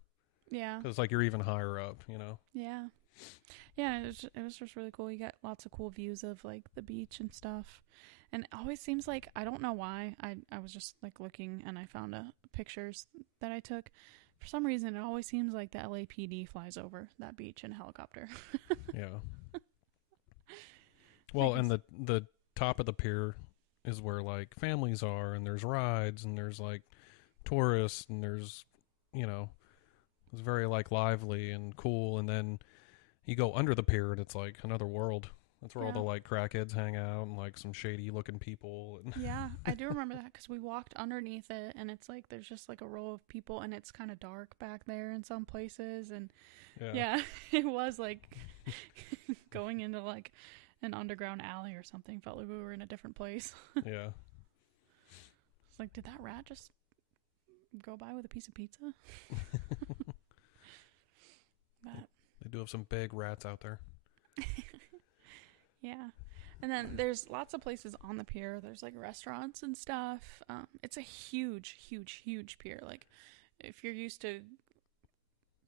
Yeah. Because like you're even higher up, you know? Yeah. Yeah, it was just really cool. You got lots of cool views of like the beach and stuff. And it always seems like, I don't know why, I was just like looking and I found pictures that I took. For some reason, it always seems like the LAPD flies over that beach in a helicopter. Yeah. Well, and the top of the pier is where like families are, and there's rides, and there's like tourists, and there's, you know, it's very like lively and cool. And then you go under the pier and it's like another world. That's where all the like crackheads hang out and like some shady looking people. And yeah, I do remember that because we walked underneath it and it's like there's just like a row of people and it's kind of dark back there in some places. And yeah it was like going into like an underground alley or something. Felt like we were in a different place. Yeah. It's like, did that rat just go by with a piece of pizza? But they do have some big rats out there. Yeah. And then there's lots of places on the pier. There's like restaurants and stuff. It's a huge, huge, huge pier. Like if you're used to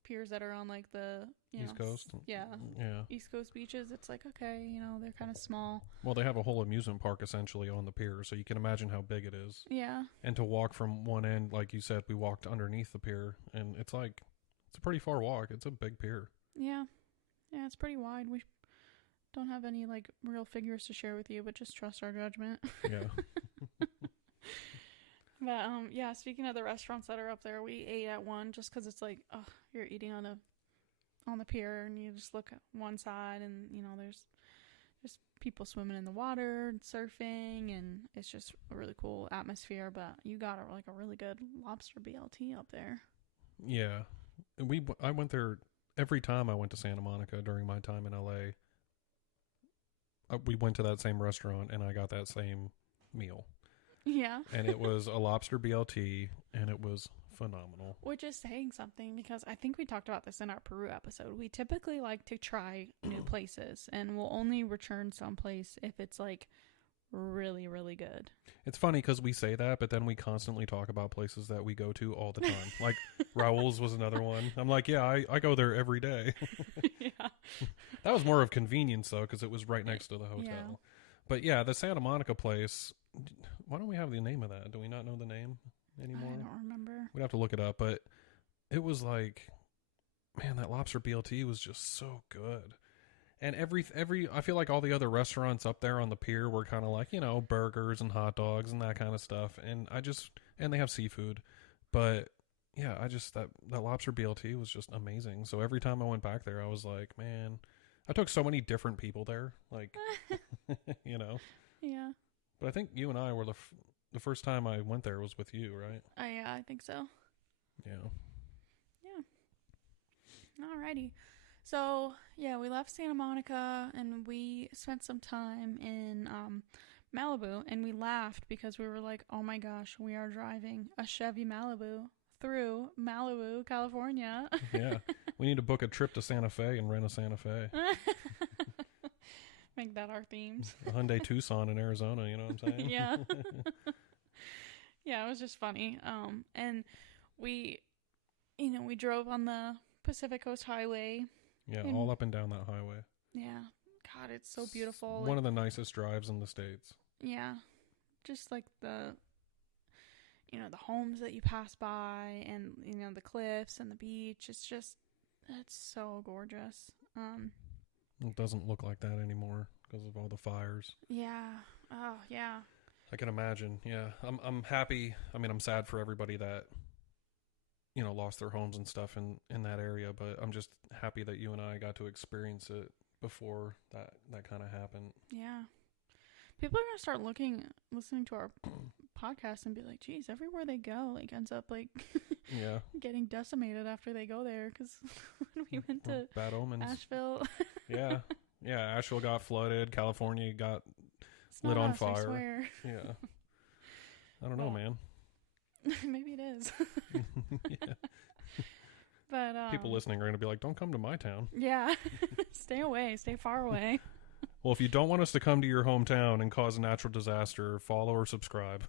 piers that are on like the East Coast. Yeah. Yeah. East Coast beaches, it's like, okay, they're kind of small. Well, they have a whole amusement park essentially on the pier, so you can imagine how big it is. Yeah. And to walk from one end, like you said, we walked underneath the pier, and it's a pretty far walk. It's a big pier. Yeah. Yeah, it's pretty wide. We don't have any like real figures to share with you, but just trust our judgment. Yeah. But yeah, speaking of the restaurants that are up there, we ate at one just because it's like, you're eating on the pier, and you just look at one side, and there's just people swimming in the water and surfing, and it's just a really cool atmosphere. But you got a really good lobster BLT up there. Yeah, I went there every time I went to Santa Monica during my time in LA. We went to that same restaurant, and I got that same meal. Yeah. And it was a lobster BLT, and it was phenomenal. Which is saying something, because I think we talked about this in our Peru episode. We typically like to try new places, and we'll only return someplace if it's like really, really good. It's funny because we say that, but then we constantly talk about places that we go to all the time. Like Raoul's was another one. I'm like, yeah, I go there every day. Yeah. That was more of convenience, though, because it was right next to the hotel. Yeah. But yeah, the Santa Monica place, why don't we have the name of that? Do we not know the name anymore? I don't remember. We'd have to look it up, but it was like, man, that lobster BLT was just so good. And every I feel like all the other restaurants up there on the pier were kind of like, burgers and hot dogs and that kind of stuff. And and they have seafood. But yeah, that lobster BLT was just amazing. So every time I went back there, I was like, man, I took so many different people there. Like, Yeah. But I think you and I were the first time I went there was with you, right? Yeah, I think so. Yeah. Yeah. Alrighty. So, yeah, we left Santa Monica, and we spent some time in Malibu, and we laughed because we were like, oh my gosh, we are driving a Chevy Malibu through Malibu, California. Yeah. We need to book a trip to Santa Fe and rent a Santa Fe. Make that our themes. A Hyundai Tucson in Arizona, you know what I'm saying? Yeah. Yeah, it was just funny. And we drove on the Pacific Coast Highway. Yeah, all up and down that highway. Yeah. God, it's so beautiful. One of the nicest drives in the States. Yeah. Just like the homes that you pass by, and, the cliffs and the beach. It's so gorgeous. It doesn't look like that anymore because of all the fires. Yeah. Oh, yeah. I can imagine. Yeah. I'm happy. I mean, I'm sad for everybody that, lost their homes and stuff in that area, but I'm just happy that you and I got to experience it before that kind of happened. Yeah. People are going to start listening to our podcast and be like, geez, everywhere they go, like, ends up, like, yeah, getting decimated after they go there, because when we went to Bad Omens. Asheville. Yeah. Yeah, Asheville got flooded. California got lit on fire. I swear. Yeah. I don't know, man. Maybe it is. Yeah. But people listening are going to be like, don't come to my town. Yeah. Stay away. Stay far away. Well, if you don't want us to come to your hometown and cause a natural disaster, follow or subscribe.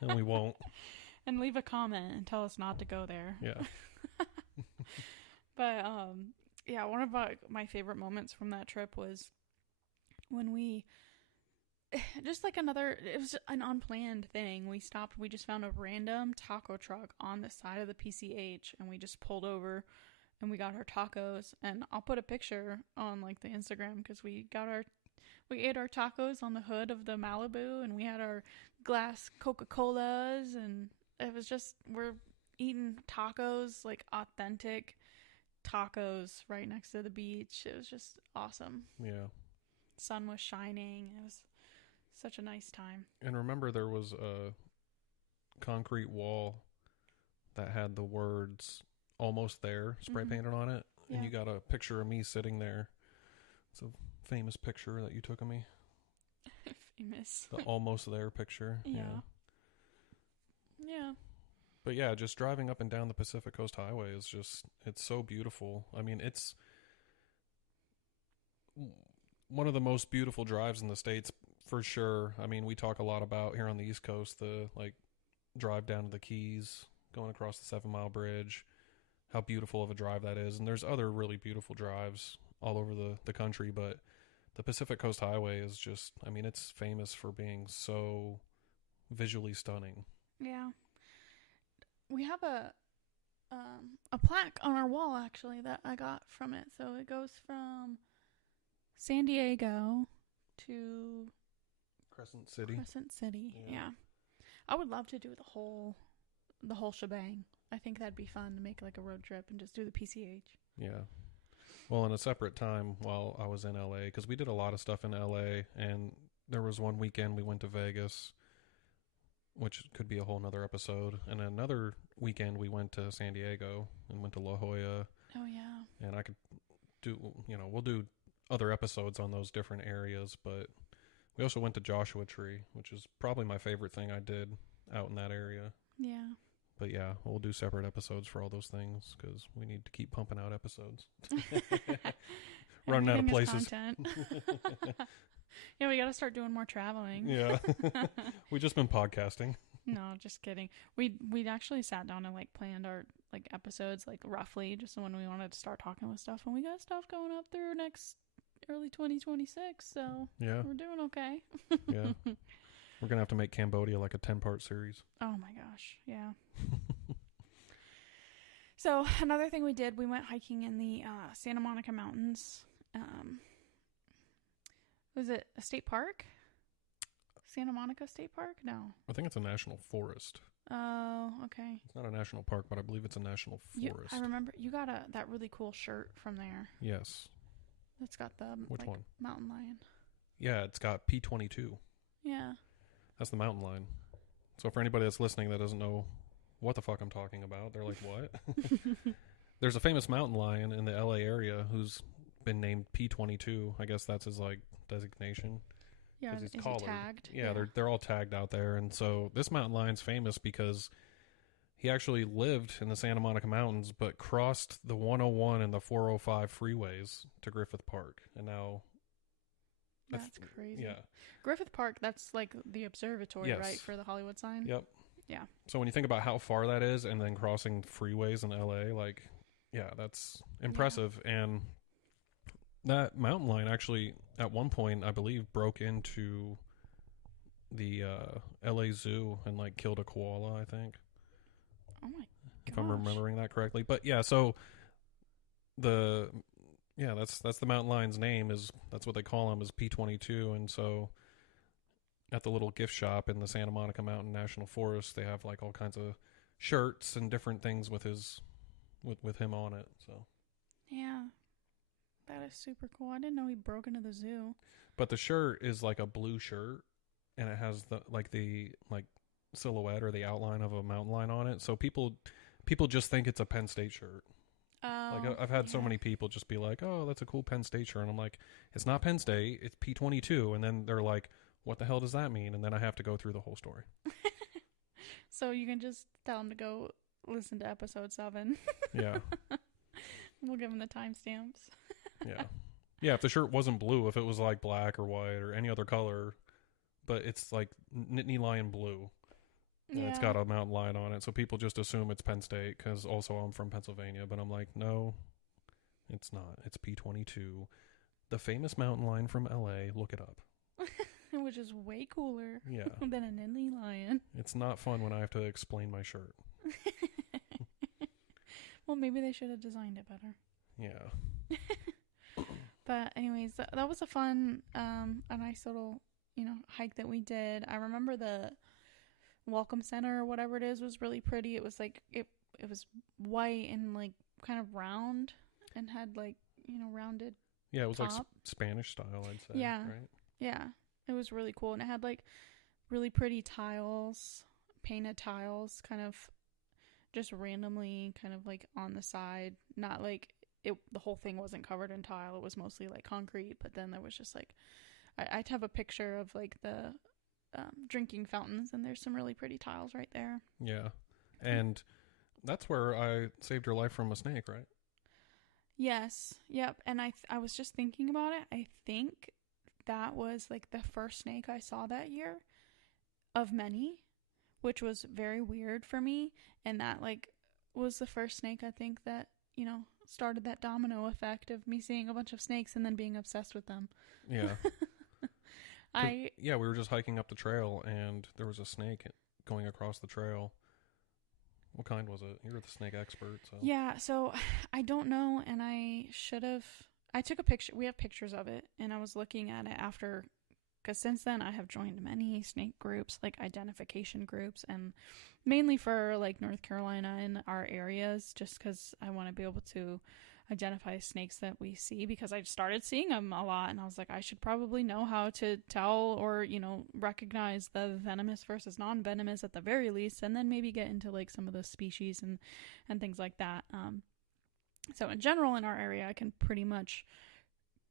And we won't. And leave a comment and tell us not to go there. Yeah. But, yeah, one of my favorite moments from that trip was when we, just like it was an unplanned thing. We stopped, we just found a random taco truck on the side of the PCH, and we just pulled over and we got our tacos. And I'll put a picture on like the Instagram, because we ate our tacos on the hood of the Malibu, and we had our glass Coca-Colas, and it was just, we're eating tacos, like authentic tacos right next to the beach. It was just awesome. Yeah. Sun was shining. It was such a nice time. And remember, there was a concrete wall that had the words "almost there" spray painted on it. Yeah. And you got a picture of me sitting there. It's a famous picture that you took of me. Famous. The almost there picture. Yeah. Yeah. But yeah, just driving up and down the Pacific Coast Highway is just, it's so beautiful. I mean, it's one of the most beautiful drives in the States for sure. I mean, we talk a lot about here on the East Coast, the like drive down to the Keys, going across the 7 Mile Bridge, how beautiful of a drive that is. And there's other really beautiful drives all over the country, but the Pacific Coast Highway is just, I mean, it's famous for being so visually stunning. Yeah. We have a plaque on our wall, actually, that I got from it. So it goes from San Diego to Crescent City. Crescent City. Yeah. I would love to do the whole shebang. I think that'd be fun to make like a road trip and just do the PCH. Yeah. Well, in a separate time while I was in LA, because we did a lot of stuff in LA, and there was one weekend we went to Vegas, which could be a whole nother episode. And another weekend we went to San Diego and went to La Jolla. Oh, yeah. And I could do, we'll do other episodes on those different areas, but we also went to Joshua Tree, which is probably my favorite thing I did out in that area. Yeah. But yeah, we'll do separate episodes for all those things because we need to keep pumping out episodes. Running out of places. Yeah, we got to start doing more traveling. Yeah. We've just been podcasting. No, just kidding. We'd actually sat down and like planned our like episodes like roughly just when we wanted to start talking with stuff, and we got stuff going up through next early 2026, so yeah, we're doing okay. Yeah. We're going to have to make Cambodia like a 10-part series. Oh my gosh, yeah. So another thing we did, we went hiking in the Santa Monica Mountains. Was it a state park? Santa Monica State Park? No. I think it's a national forest. Oh, okay. It's not a national park, but I believe it's a national forest. I remember you got that really cool shirt from there. Yes. That's got the Which one? Mountain lion. Yeah, it's got P22. Yeah. That's the mountain lion. So for anybody that's listening that doesn't know what the fuck I'm talking about, they're like, what? There's a famous mountain lion in the LA area who's been named P22. I guess that's his like designation. Yeah, is he tagged? Yeah, they're all tagged out there. And so this mountain lion's famous because he actually lived in the Santa Monica Mountains but crossed the 101 and the 405 freeways to Griffith Park. And now that's crazy. Yeah. Griffith Park, that's like the observatory, yes. right, for the Hollywood sign? Yep. Yeah. So when you think about how far that is and then crossing freeways in LA, like, yeah, that's impressive. Yeah. And that mountain lion actually, at one point, I believe, broke into the LA Zoo and, like, killed a koala, I think. Oh, my gosh. If I'm remembering that correctly. But, yeah, so that's the mountain lion's name, that's what they call him, is P22. And so at the little gift shop in the Santa Monica Mountain National Forest, they have like all kinds of shirts and different things with him on it. So yeah, that is super cool. I didn't know he broke into the zoo. But the shirt is like a blue shirt, and it has the silhouette or the outline of a mountain lion on it. So people just think it's a Penn State shirt. Oh, like I've had so many people just be like, "Oh, that's a cool Penn State shirt," and I'm like, "It's not Penn State. It's P22." And then they're like, "What the hell does that mean?" And then I have to go through the whole story. So you can just tell them to go listen to episode 7. Yeah. We'll give them the timestamps. Yeah. Yeah, if the shirt wasn't blue, if it was like black or white or any other color, but it's like Nittany Lion blue. And it's got a mountain lion on it, so people just assume it's Penn State, because also I'm from Pennsylvania, but I'm like, no, it's not. It's P22. The famous mountain lion from LA, look it up. Which is way cooler than a Nittany Lion. It's not fun when I have to explain my shirt. Well, maybe they should have designed it better. Yeah. But anyways, that was a nice little, hike that we did. I remember the Welcome Center or whatever it is was really pretty. It was like it was white and like kind of round and had like rounded. Yeah, it was top. Like Spanish style, I'd say. Yeah, right? Yeah, it was really cool, and it had like really pretty tiles, painted tiles, kind of just randomly, kind of like on the side. Not like the whole thing wasn't covered in tile. It was mostly like concrete, but then there was just like I'd have a picture of like the drinking fountains, and there's some really pretty tiles right there. Yeah. And that's where I saved your life from a snake, right? Yes. Yep. And I was just thinking about it. I think that was like the first snake I saw that year of many, which was very weird for me. And that like was the first snake I think that, started that domino effect of me seeing a bunch of snakes and then being obsessed with them. Yeah. We were just hiking up the trail and there was a snake going across the trail. What kind was it? You're the snake expert. So. Yeah, so I don't know, and I took a picture. We have pictures of it, and I was looking at it after, because since then I have joined many snake groups, like identification groups, and mainly for like North Carolina and our areas, just because I want to be able to identify snakes that we see, because I started seeing them a lot, and I was like, I should probably know how to tell or recognize the venomous versus non-venomous at the very least, and then maybe get into like some of the species and things like that. So in general in our area I can pretty much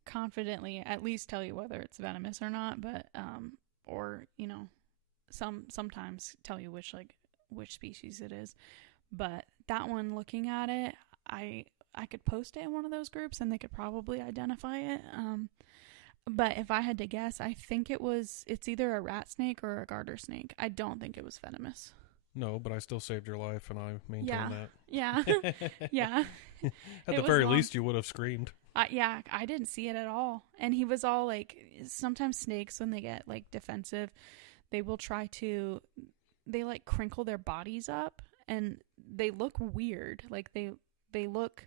confidently at least tell you whether it's venomous or not, but or sometimes tell you which species it is. But that one, looking at it, I could post it in one of those groups and they could probably identify it. But if I had to guess, I think it's either a rat snake or a garter snake. I don't think it was venomous. No, but I still saved your life and I maintain that. Yeah. Yeah. At the very least, you would have screamed. Yeah, I didn't see it at all. And he was all like, sometimes snakes, when they get like defensive, they will they like crinkle their bodies up and they look weird. Like they look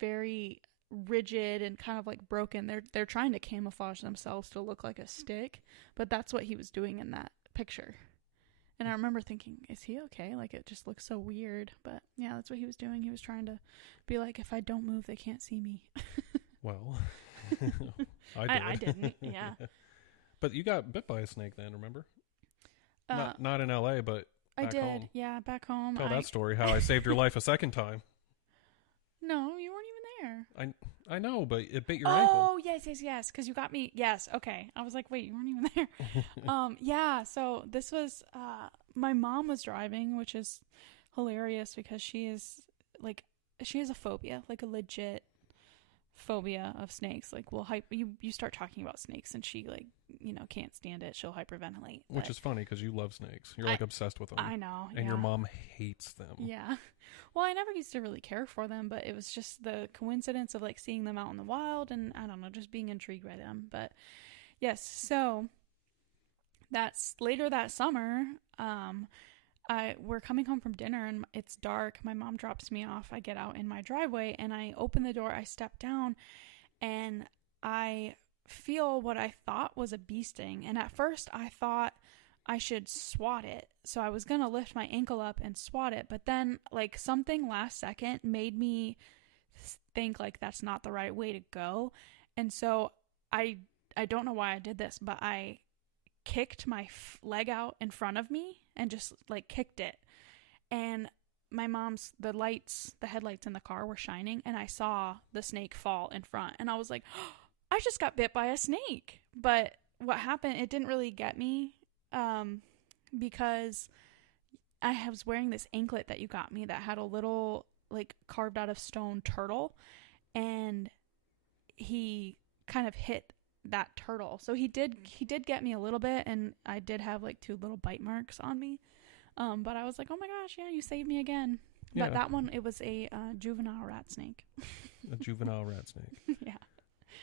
very rigid and kind of like broken. They're trying to camouflage themselves to look like a stick, but that's what he was doing in that picture. And I remember thinking, is he okay? Like, it just looks so weird. But yeah, that's what he was doing. He was trying to be like, if I don't move, they can't see me. Well, I didn't. Yeah. But you got bit by a snake then, remember? Not in LA, but I did. Home. Yeah, back home. Tell that story, how I saved your life a second time. No, you weren't even there. I know, but it bit your ankle. Oh, yes, because you got me. Yes, okay. I was like, wait, you weren't even there. Yeah, so this was, my mom was driving, which is hilarious because she has a phobia, like a legit phobia of snakes. Like, you start talking about snakes and she can't stand it. She'll hyperventilate. Which is funny because you love snakes. You're obsessed with them. I know. And your mom hates them. Yeah. Well, I never used to really care for them, but it was just the coincidence of like seeing them out in the wild and I don't know, just being intrigued by them. But yes, so that's later that summer. We're coming home from dinner and it's dark. My mom drops me off. I get out in my driveway and I open the door. I step down and I feel what I thought was a bee sting. And at first I thought I should swat it. So I was going to lift my ankle up and swat it. But then like something last second made me think like that's not the right way to go. And so I don't know why I did this, but I kicked my leg out in front of me and just like kicked it. And my mom's, the headlights in the car were shining and I saw the snake fall in front and I was like, oh, I just got bit by a snake. But what happened, it didn't really get me because I was wearing this anklet that you got me that had a little like carved out of stone turtle and he kind of hit that turtle. So he did get me a little bit and I did have like 2 little bite marks on me. But I was like, oh my gosh, yeah, you saved me again. Yeah. But that one, it was a juvenile rat snake. A juvenile rat snake. Yeah.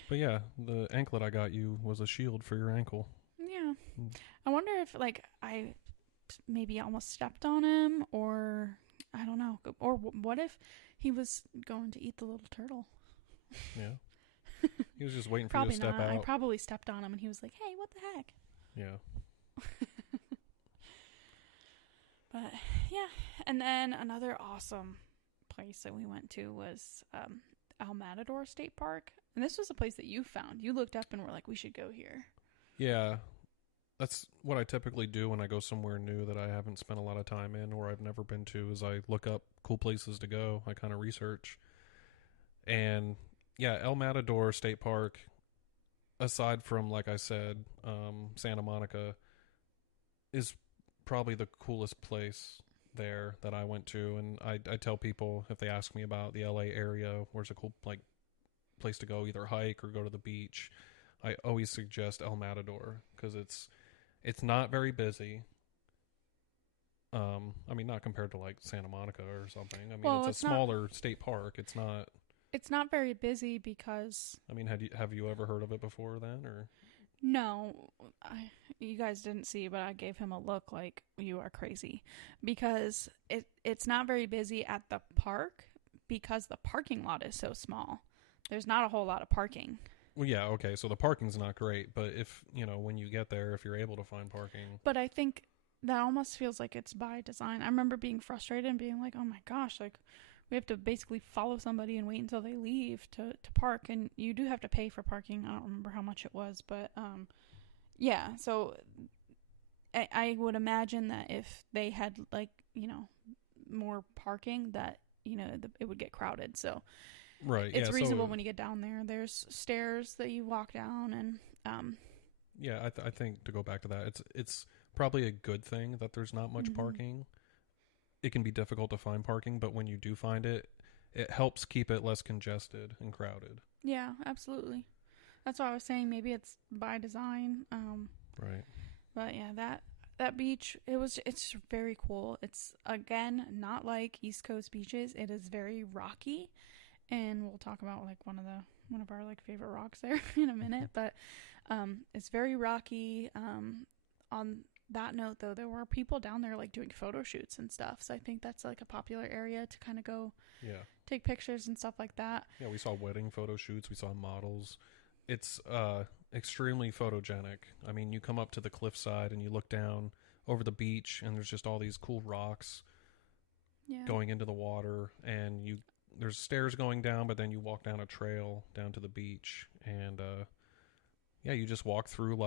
But yeah, the anklet I got you was a shield for your ankle. Yeah. I wonder if like I maybe almost stepped on him or I don't know. Or what if he was going to eat the little turtle? Yeah. He was just waiting for you to step out. I probably stepped on him and he was like, hey, what the heck? Yeah. But yeah. And then another awesome place that we went to was El Matador State Park. And this was a place that you found. You looked up and were like, we should go here. Yeah. That's what I typically do when I go somewhere new that I haven't spent a lot of time in or I've never been to is I look up cool places to go. I kind of research. And yeah, El Matador State Park, aside from, like I said, Santa Monica, is probably the coolest place there that I went to, and I tell people if they ask me about the LA area, where's a cool like place to go, either hike or go to the beach, I always suggest El Matador because it's not very busy. I mean, not compared to like Santa Monica or something. I mean, Well, it's a smaller state park. It's not. It's not very busy because. I mean, have you ever heard of it before then, or? No, you guys didn't see, but I gave him a look like you are crazy because it's not very busy at the park because the parking lot is so small. There's not a whole lot of parking. Well, yeah, okay, so the parking's not great, but if, when you get there, if you're able to find parking. But I think that almost feels like it's by design. I remember being frustrated and being like, oh my gosh, like we have to basically follow somebody and wait until they leave to park. And you do have to pay for parking. I don't remember how much it was, but yeah. So I would imagine that if they had like, more parking that, it would get crowded. So right, it's reasonable when you get down there. There's stairs that you walk down and yeah, I think to go back to that, it's probably a good thing that there's not much parking. It can be difficult to find parking, but when you do find it, it helps keep it less congested and crowded. Yeah, absolutely. That's what I was saying. Maybe it's by design. Right. But yeah, that beach, it's very cool. It's again not like East Coast beaches. It is very rocky, and we'll talk about like one of our like favorite rocks there in a minute. But it's very rocky. On that note, though, there were people down there like doing photo shoots and stuff. So I think that's like a popular area to kind of go take pictures and stuff like that. Yeah, we saw wedding photo shoots. We saw models. It's extremely photogenic. I mean, you come up to the cliffside and you look down over the beach and there's just all these cool rocks going into the water, and there's stairs going down, but then you walk down a trail down to the beach, and you just walk through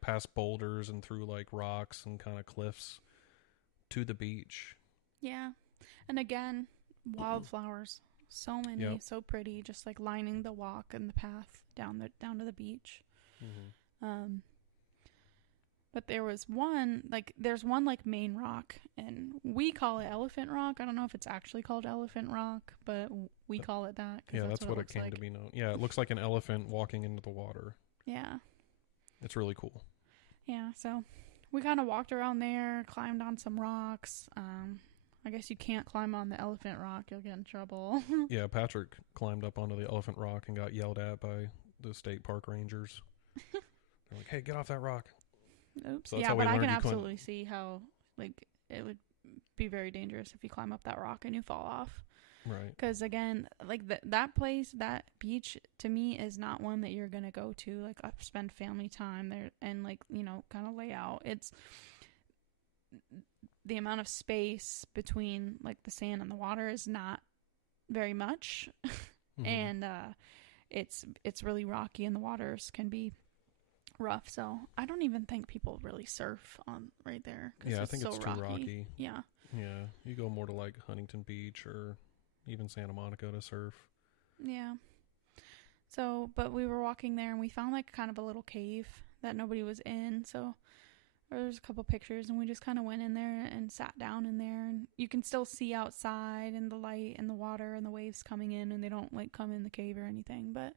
past boulders and through like rocks and kind of cliffs to the beach. Yeah. And again, wildflowers. So many, so pretty, just like lining the walk and the path down to the beach. But there's one main rock, and we call it Elephant Rock. I don't know if it's actually called Elephant Rock, but we call it that. Yeah, that's what it came to be known. Yeah, it looks like an elephant walking into the water. Yeah. It's really cool. Yeah, so we kind of walked around there, climbed on some rocks. I guess you can't climb on the Elephant Rock. You'll get in trouble. Yeah, Patrick climbed up onto the Elephant Rock and got yelled at by the state park rangers. They're like, hey, get off that rock. Oops. So yeah, but I can absolutely see how like it would be very dangerous if you climb up that rock and you fall off. Right. Because again, like that place, that beach, to me is not one that you're gonna go to like spend family time there and like kind of lay out. It's the amount of space between like the sand and the water is not very much, and it's really rocky and the waters can be rough. So I don't even think people really surf on right there. Yeah, I think it's too rocky. Yeah. Yeah, you go more to like Huntington Beach or even Santa Monica to surf. Yeah. So, but we were walking there and we found like kind of a little cave that nobody was in. So there's a couple pictures and we just kind of went in there and sat down in there, and you can still see outside and the light and the water and the waves coming in, and they don't like come in the cave or anything, but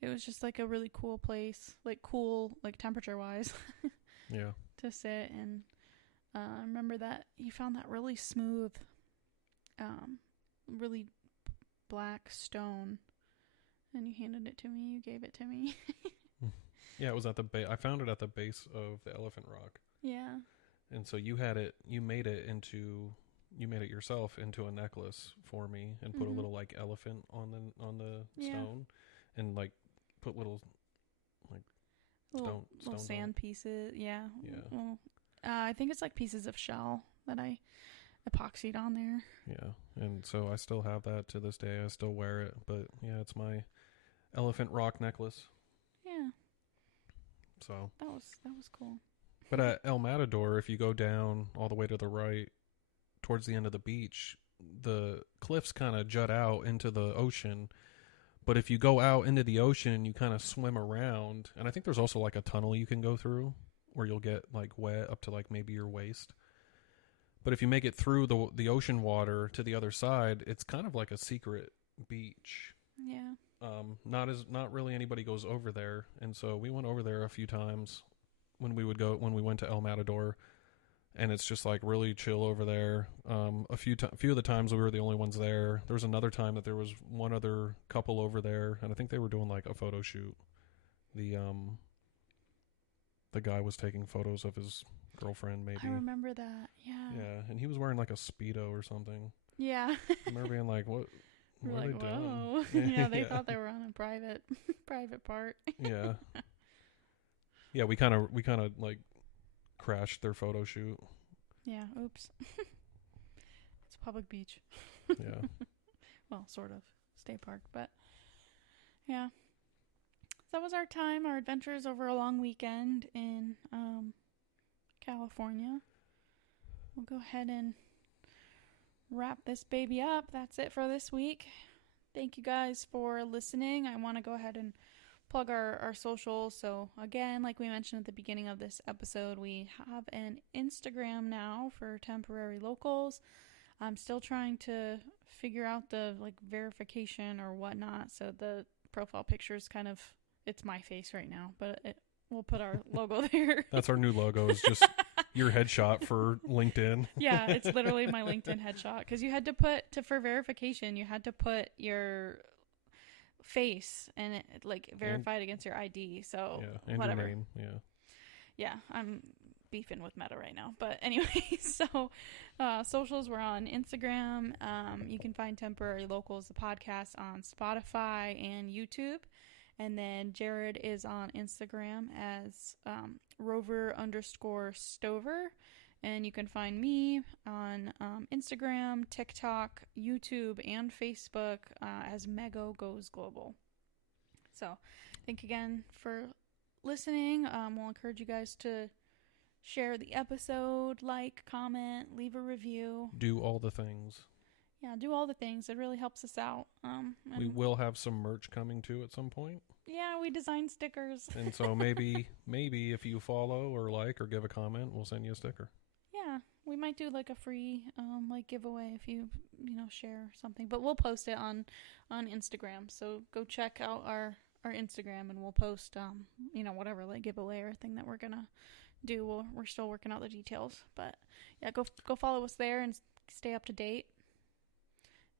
it was just like a really cool place, like cool, like temperature wise. Yeah. To sit. And I remember that you found that really smooth, really black stone, and you handed it to me. You gave it to me. Yeah, it was at the base. I found it at the base of the Elephant Rock. Yeah. And so you made it yourself into a necklace for me, and put a little like elephant on the stone, and like put little sand pieces. Yeah. Yeah. Well, I think it's like pieces of shell that I epoxied on there. Yeah. And so I still have that to this day. I still wear it, but yeah, it's my Elephant Rock necklace. Yeah. So that was cool. But at El Matador, if you go down all the way to the right towards the end of the beach, the cliffs kind of jut out into the ocean. But if you go out into the ocean and you kind of swim around, and I think there's also like a tunnel you can go through where you'll get like wet up to like maybe your waist. But if you make it through the ocean water to the other side, it's kind of like a secret beach. Yeah. Not really anybody goes over there, and so we went over there a few times when we went to El Matador, and it's just like really chill over there. A few of the times we were the only ones there. There was another time that there was one other couple over there, and I think they were doing like a photo shoot. The guy was taking photos of his girlfriend, maybe. I remember that. Yeah. Yeah, and he was wearing like a Speedo or something. Yeah. I remember being like, what We're are like, they whoa. doing? Yeah, they thought they were on a private part. Yeah. Yeah, we kind of like crashed their photo shoot. Yeah, oops. It's a public beach. Yeah. Well, sort of. State park, but yeah. So that was our time, our adventures over a long weekend in California. We'll go ahead and wrap this baby up. That's it for this week. Thank you guys for listening. I want to go ahead and plug our socials. So again, like we mentioned at the beginning of this episode, we have an Instagram now for Temporary Locals. I'm still trying to figure out the verification or whatnot. So the profile picture is kind of, it's my face right now, but we'll put our logo there. That's our new logo, is just your headshot for LinkedIn. Yeah, it's literally my LinkedIn headshot, because you had to put for verification, you had to put your face and it verified against your ID. So yeah, and whatever. your name. Yeah, I'm beefing with Meta right now. But anyway, so socials, we're on Instagram. You can find Temporary Locals, the podcast, on Spotify and YouTube. And then Jared is on Instagram as Rover_Stover. And you can find me on Instagram, TikTok, YouTube, and Facebook as Mego Goes Global. So thank you again for listening. We'll encourage you guys to share the episode, comment, leave a review. Do all the things. Yeah, do all the things. It really helps us out. We will have some merch coming too at some point. Yeah, we design stickers. And so maybe if you follow or or give a comment, we'll send you a sticker. Yeah, we might do a free giveaway if you share something, but we'll post it on Instagram. So go check out our Instagram, and we'll post whatever giveaway or thing that we're gonna do. We're still working out the details, but yeah, go follow us there and stay up to date.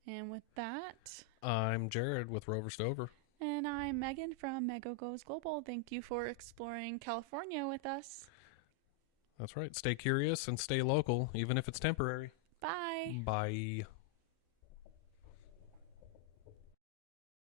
And with that, I'm Jared with Rover Stover. And I'm Megan from Mego Goes Global. Thank you for exploring California with us. That's right. Stay curious and stay local, even if it's temporary. Bye. Bye.